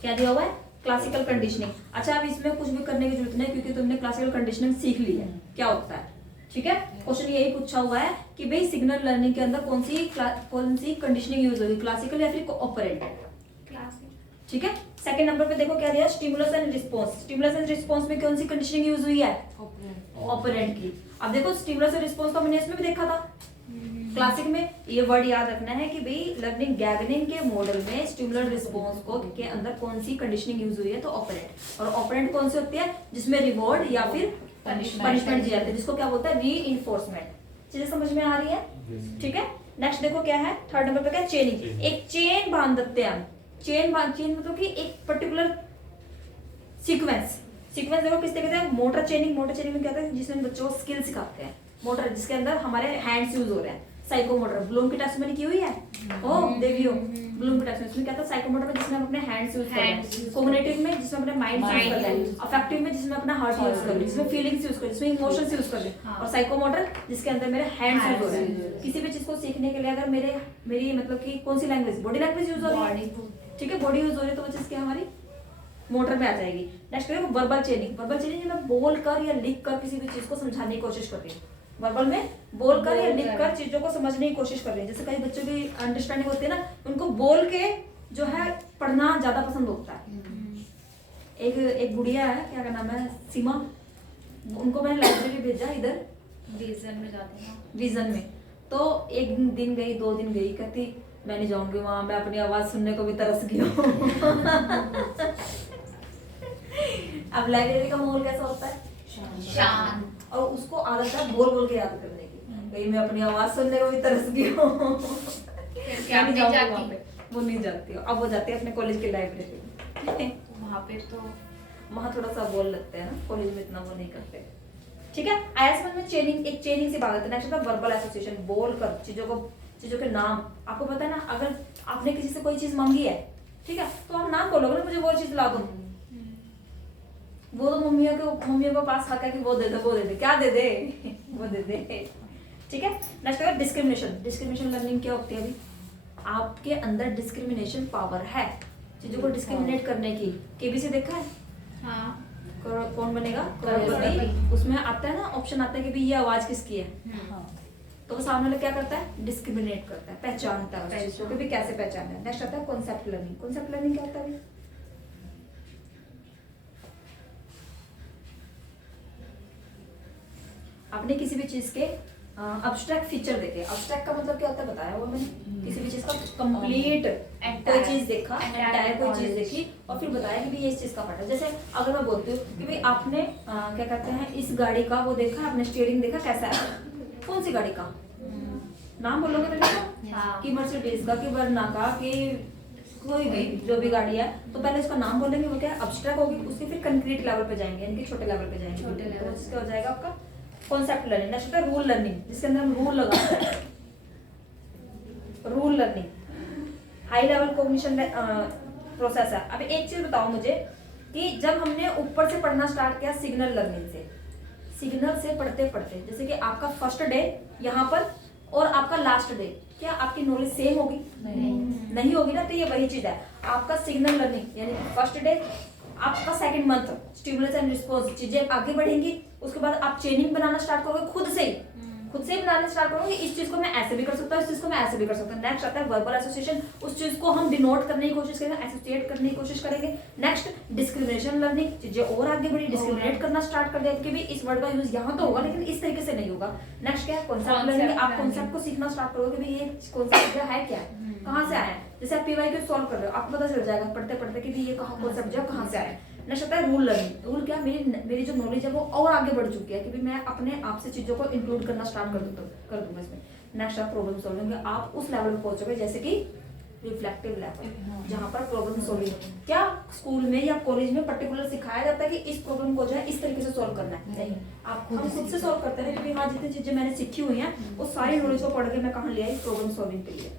क्या दिया हुआ है, क्लासिकल कंडीशनिंग। अच्छा अब इसमें कुछ भी करने की जरूरत नहीं क्योंकि तुमने क्लासिकल कंडीशनिंग सीख ली है क्या होता है ठीक है। क्वेश्चन यही पूछा हुआ है कि भाई सिग्नल लर्निंग के अंदर कौन सी कंडीशनिंग यूज होगी, क्लासिकल या फिर ऑपरेंट ठीक है। सेकंड नंबर पे देखो क्या दिया, stimulus and response. Stimulus and response में कौन सी कंडीशनिंग यूज हुई है, ऑपरेंट की। अब देखो स्टिमुलस एंड रिस्पांस तो मैंने इसमें भी देखा था क्लासिक में। ये वर्ड याद रखना है कि भाई लर्निंग गैगनिंग के मॉडल में स्टिमुलर रिस्पांस को के अंदर कौन सी कंडीशनिंग यूज हुई है, तो ऑपरेंट। और ऑपरेंट कौन सी होती है, जिसमें रिवॉर्ड या फिर पनिशमेंट दी जाती है, जिसको क्या बोलता है, रीइंफोर्समेंट। चीजें समझ में आ रही है ठीक है। नेक्स्ट देखो क्या है, थर्ड नंबर पे क्या है, चेनिंग। एक चेन बांध देते हैं हम। चेन मतलब कि एक पर्टिकुलर सीक्वेंस देखो किस तरीके से, मोटर चेनिंग में क्या होता है, जिसमें बच्चों को स्किल सिखाते हैं। मोटर जिसके अंदर हमारे हैंड्स यूज हो रहे हैं, साइकोमोटर। ब्लूम की टेस्ट मैंने की हुई है, ओ देवियो ब्लूम की टेस्ट में क्या था, साइकोमोटर में जिसमें हम अपने हैंड्स यूज करते हैं, कोग्निटिव में जिसमें अपने माइंड यूज करते हैं, अफेक्टिव में जिसमें अपना हार्ट यूज करते हैं, जिसमें फीलिंग्स यूज करते हैं, जिसमें इमोशंस यूज करते हैं, और साइकोमोटर जिसके अंदर मेरे हैंड्स यूज हो रहे हैं। किसी भी चीज को सीखने के लिए अगर मेरी मतलब कि कौन सी लैंग्वेज, बॉडी लैंग्वेज यूज हो रही है ठीक है, बॉडी यूज हो रही है तो वो चीज क्या हमारी मोटर में आ जाएगी। नेक्स्ट करेंगे वर्बल चेनिंग। वर्बल चेनिंग में बोल कर या लिख कर किसी भी चीज को समझाने की कोशिश करती हूँ। वर्बल में बोल कर या लिख कर चीजों को समझने की कोशिश कर रही है। जैसे कई बच्चों की अंडरस्टैंडिंग होती है ना, उनको बोल के जो है पढ़ना ज्यादा पसंद होता है। एक गुड़िया है, क्या नाम है, सीमा, उनको मैंने लाइब्रेरी भेजा इधर विजन में जाते हैं विजन में। तो एक दिन गई, 2 दिन गई, कहती मैं नहीं जाऊंगी वहां, मैं अपनी आवाज सुनने को भी तरस गई हूँ। अब लाइब्रेरी का माहौल कैसा होता है, शांत, और उसको आदत है बोल बोल के याद करने की, भाई मैं अपनी आवाज सुनने को भी तरस गई हूँ। क्या नहीं जाती, वो नहीं जाती, अब वो जाती है अपने कॉलेज की लाइब्रेरी। वहाँ पे तो वहाँ थोड़ा सा बोल लगते हैं ना, कॉलेज में इतना वो नहीं करते ठीक है। आया समझ में, चेनिंग, एक चेनिंग से बात करते हैं। नेक्स्ट होता है वर्बल एसोसिएशन। बोल कर चीजों के नाम, आपको पता है ना, अगर आपने किसी से कोई चीज मांगी है ठीक है, तो आप नाम बोलोगे ना, मुझे वो चीज ला दो। वो तो मम्मियों के पास हक है कि वो दे दे, क्या दे दे, वो दे दे ठीक है। नेक्स्ट है डिस्क्रिमिनेशन। डिस्क्रिमिनेशन लर्निंग क्या होती है, अभी आपके अंदर डिस्क्रिमिनेशन पावर है चीजों को डिस्क्रिमिनेट करने की। केबीसी देखा है, हाँ कौन बनेगा करोड़पति, उसमें आता है ना ऑप्शन आता है कि भाई ये आवाज किसकी है, तो वो सामने वाला क्या करता है, डिस्क्रिमिनेट करता है, पहचानता है उस चीज को कि कैसे पहचानना है। नेक्स्ट आता है कॉन्सेप्ट लर्निंग। कॉन्सेप्ट लर्निंग क्या होता है, आपने किसी भी चीज के अब्स्ट्रैक्ट फीचर देखे। अब्स्ट्रैक्ट का मतलब क्या होता है बताया हुआ मैंने, किसी भी चीज का कंप्लीट कोई चीज देखा, एंटायर कोई चीज देखी और फिर बताया कि भाई ये इस चीज का पार्ट है। जैसे अगर मैं बोलती हूँ कि भाई आपने क्या कहते हैं, इस गाड़ी का वो देखा, आपने स्टीयरिंग देखा कैसा है, कौन सी गाड़ी का नाम बोलोगे तो देखो कि मर्सिडीज का, कि वर्ना का, कि कोई भी जो भी गाड़ी है, तो पहले उसका नाम बोलेंगे, वो क्या अब्स्ट्रैक्ट होगी, उसके फिर कंक्रीट लेवल पे जाएंगे, यानी कि छोटे लेवल पे जाएंगे। छोटे लेवल इसका हो जाएगा आपका कॉन्सेप्ट लर्निंग। नेक्स्ट होता है रूल लर्निंग, जिसके अंदर हम रूल लगाते हैं। Rule learning high level cognition process है। अब एक चीज बताओ मुझे कि जब हमने ऊपर से पढ़ना स्टार्ट किया सिग्नल लर्निंग से, सिग्नल से पढ़ते पढ़ते जैसे कि आपका फर्स्ट डे यहाँ पर और आपका लास्ट डे, क्या आपकी नॉलेज सेम होगी? नहीं होगी ना। तो ये वही चीज है, आपका सिग्नल लर्निंग यानी फर्स्ट डे, आपका second month stimulus and response, चीजें आगे बढ़ेंगी। उसके बाद आप चेनिंग बनाना स्टार्ट करोगे खुद से ही बनाना स्टार्ट करोगे। इस चीज को मैं ऐसे भी कर सकता हूँ, इस चीज को मैं ऐसे भी कर सकता हूँ। नेक्स्ट आता है वर्बल एसोसिएशन, उस चीज को हम डिनोट करने की कोशिश करेंगे, एसोसिएट करने की कोशिश करेंगे। नेक्स्ट डिस्क्रिमिनेशन लर्निंग, चीजें और आगे बढ़ी, डिस्क्रिमिनेट करना स्टार्ट कर दिया कि भी इस वर्ड का यूज यहाँ तो होगा लेकिन इस तरीके से नहीं होगा। नेक्स्ट क्या है? कॉन्सेप्ट लर्निंग, आप कॉन्सेप्ट को सीखना स्टार्ट करोगे कि ये कॉन्सेप्ट है क्या, कहाँ से आया है। जैसे आप पीवाई को सॉल्व कर रहे हो, आपको पता चल जाएगा पढ़ते पढ़ते कि ये कॉन्सेप्ट जो कहाँ से आया है। नेक्स्ट आता है रूल लर्निंग। रूल क्या, मेरी जो नॉलेज है वो और आगे बढ़ चुकी है कि भी मैं अपने आप से चीजों को इंक्लूड करना स्टार्ट कर दूंगा इसमें। नेक्स्ट आप प्रॉब्लम सॉल्विंग, आप उस लेवल पे पहुंचोगे जैसे कि रिफ्लेक्टिव लेवल, जहाँ पर प्रॉब्लम सॉल्विंग, क्या स्कूल में या कॉलेज में पर्टिकुलर सिखाया जाता है कि इस प्रॉब्लम को जो है इस तरीके से सॉल्व करना है? नहीं, आप खुद से सॉल्व करते हैं क्योंकि हाँ जितनी चीजें मैंने सीखी हुई हैं वो सारी नॉलेज को पढ़ के मैं कहाँ ले आई? प्रॉब्लम सॉल्विंग के लिए।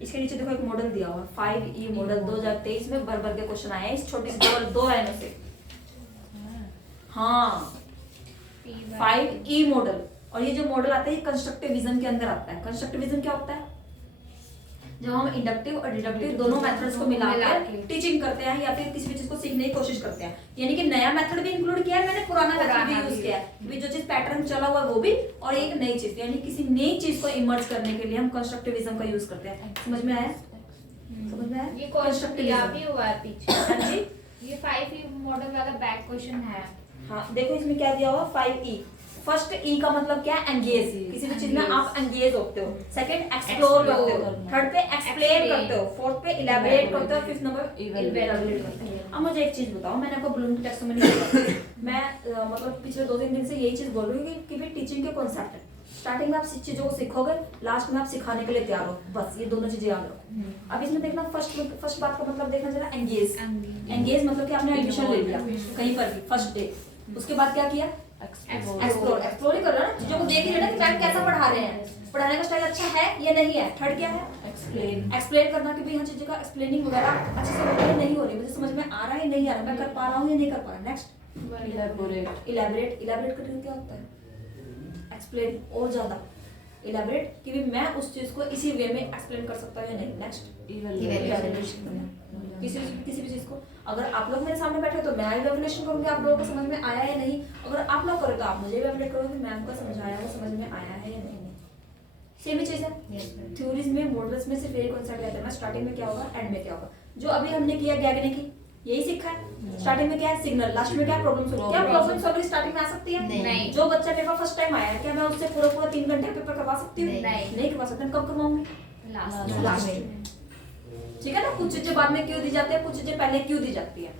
इसके नीचे देखो एक मॉडल दिया हुआ 5E मॉडल 2023 में भर के क्वेश्चन आए हैं इस छोटी सी दो लाइनों से। हाँ 5E मॉडल, और ये जो मॉडल आता है ये कंस्ट्रक्टिव विजन के अंदर आता है। कंस्ट्रक्टिव विजन क्या होता है? जब हम इंडक्टिव और डिडक्टिव दोनों मेथड्स को मिलाकर टीचिंग करते हैं या फिर किसी भी चीज को सीखने की कोशिश करते हैं, यानी कि नया मेथड भी इंक्लूड किया है मैंने, पुराना मेथड भी यूज किया है, जो चीज पैटर्न चला हुआ है वो भी, और एक नई चीज, यानी किसी नई चीज को इमर्ज करने के लिए हम कंस्ट्रक्टिविज्म का यूज करते हैं। समझ में आया? समझ में आया? ये कंस्ट्रक्टिव भी हुआ है पीछे। हाँ जी, ये 5E मॉडल वाला बैक क्वेश्चन है। हाँ देखो इसमें क्या दिया हुआ 5E। फर्स्ट E का मतलब क्या है? एंगेज, किसी भी चीज में आप एंगेज होते हो। सेकंड एक्सप्लोर करते हो, थर्ड पे एक्सप्लेन करते हो, फोर्थ पे इलैबोरेट करते हो, फिफ्थ नंबर इवैल्यूएट करते हो। अब मुझे एक चीज बताओ, मैंने आपको ब्लूम की टैक्सोनॉमी मैं मतलब पिछले 2-3 दिन से यही चीज बोल रही हूँ कि भी टीचिंग के कॉन्सेप्ट है। स्टार्टिंग में आप चीजों को सीखोगे, लास्ट में आप सिखाने के लिए तैयार हो, बस ये दोनों चीजें याद रखो। अब इसमें देखना फर्स्ट बात का मतलब देखना जरा एंगेज। एंगेज मतलब कि आपने एडमिशन ले लिया कहीं पर भी फर्स्ट डे, उसके बाद क्या किया? एक्सप्लोर ही कर रहे हो ना, चीजों को देख ही लेना कि मैम कैसा पढ़ा रहे हैं, पढ़ाने का स्टाइल अच्छा है या नहीं है। थर्ड क्या है? एक्सप्लेन करना कि भाई यहाँ चीजों का एक्सप्लेनिंग वगैरह अच्छे से हो रही है नहीं हो रही, मुझे समझ में आ रहा है नहीं आ रहा, मैं कर पा रहा हूँ या नहीं कर पा रहा। नेक्स्ट इलैबोरेट करके क्या होता है? एक्सप्लेन और ज्यादा इलैबोरेट कि भी मैं उस चीज को इसी वे में एक्सप्लेन कर सकता हूँ या नहीं। नेक्स्ट इवैल्यूएशन, किसी भी चीज को अगर आप लोग मेरे सामने बैठे तो मैं इवैल्यूएशन करूंगी आप लोगों को समझ में आया है नहीं, अगर आप लोग करो तो आप मुझे इवैल्यूएट करोगे मैम को समझ आया है समझ में आया है या नहीं। सेम ही चीज है थ्योरीज में, मॉडल्स में सिर्फ एक कॉन्सेप्ट रहता है, स्टार्टिंग में क्या होगा एंड में क्या होगा। जो अभी हमने किया गैगने की यही सीखा है। स्टार्टिंग में क्या है? सिग्नल, लास्ट में क्या है? Problem solving. क्या प्रॉब्लम सॉल्विंग स्टार्टिंग में आ सकती है? नहीं। जो बच्चा पेपर फर्स्ट टाइम आया है क्या मैं उससे पूरा 3 घंटे पेपर करवा सकती हूँ? नहीं करवा सकते। कब करवाऊंगी? लास्ट में। ठीक है ना, कुछ चीजें बाद में क्यों दी जाती है, कुछ चीजें पहले क्यों दी जाती है।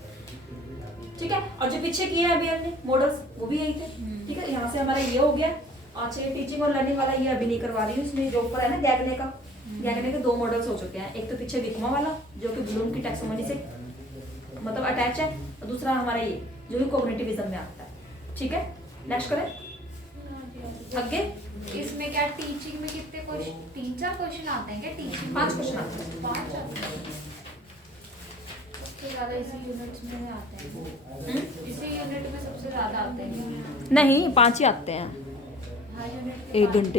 ठीक है, और जो पीछे किए हैं अभी हमने मॉडल्स वो भी यही थे। ठीक है, यहाँ से हमारा ये हो गया। अच्छा ये टीचिंग और लर्निंग वाला ये अभी नहीं करवा रही हूँ, इसमें जो ऊपर है ना गैगने का, गैगने के 2 मॉडल्स हो चुके हैं। एक तो पीछे विकमा वाला जो कि ब्लूम की टैक्सोनॉमी से मतलब अटैच है, और दूसरा हमारा ये जो भी कॉग्निटिविज्म में आता है। ठीक है, नेक्स्ट करें आगे। इसमें क्या टीचिंग में कितने क्वेश्चन, 3-4 क्वेश्चन आते हैं क्या टीचिंग? 5 क्वेश्चन आते हैं। 5 आते हैं, सबसे ज्यादा इसी यूनिट्स में आते हैं। इसी यूनिट में सबसे ज्यादा आते हैं। नहीं 5 ही आते हैं हर यूनिट 1 घंटे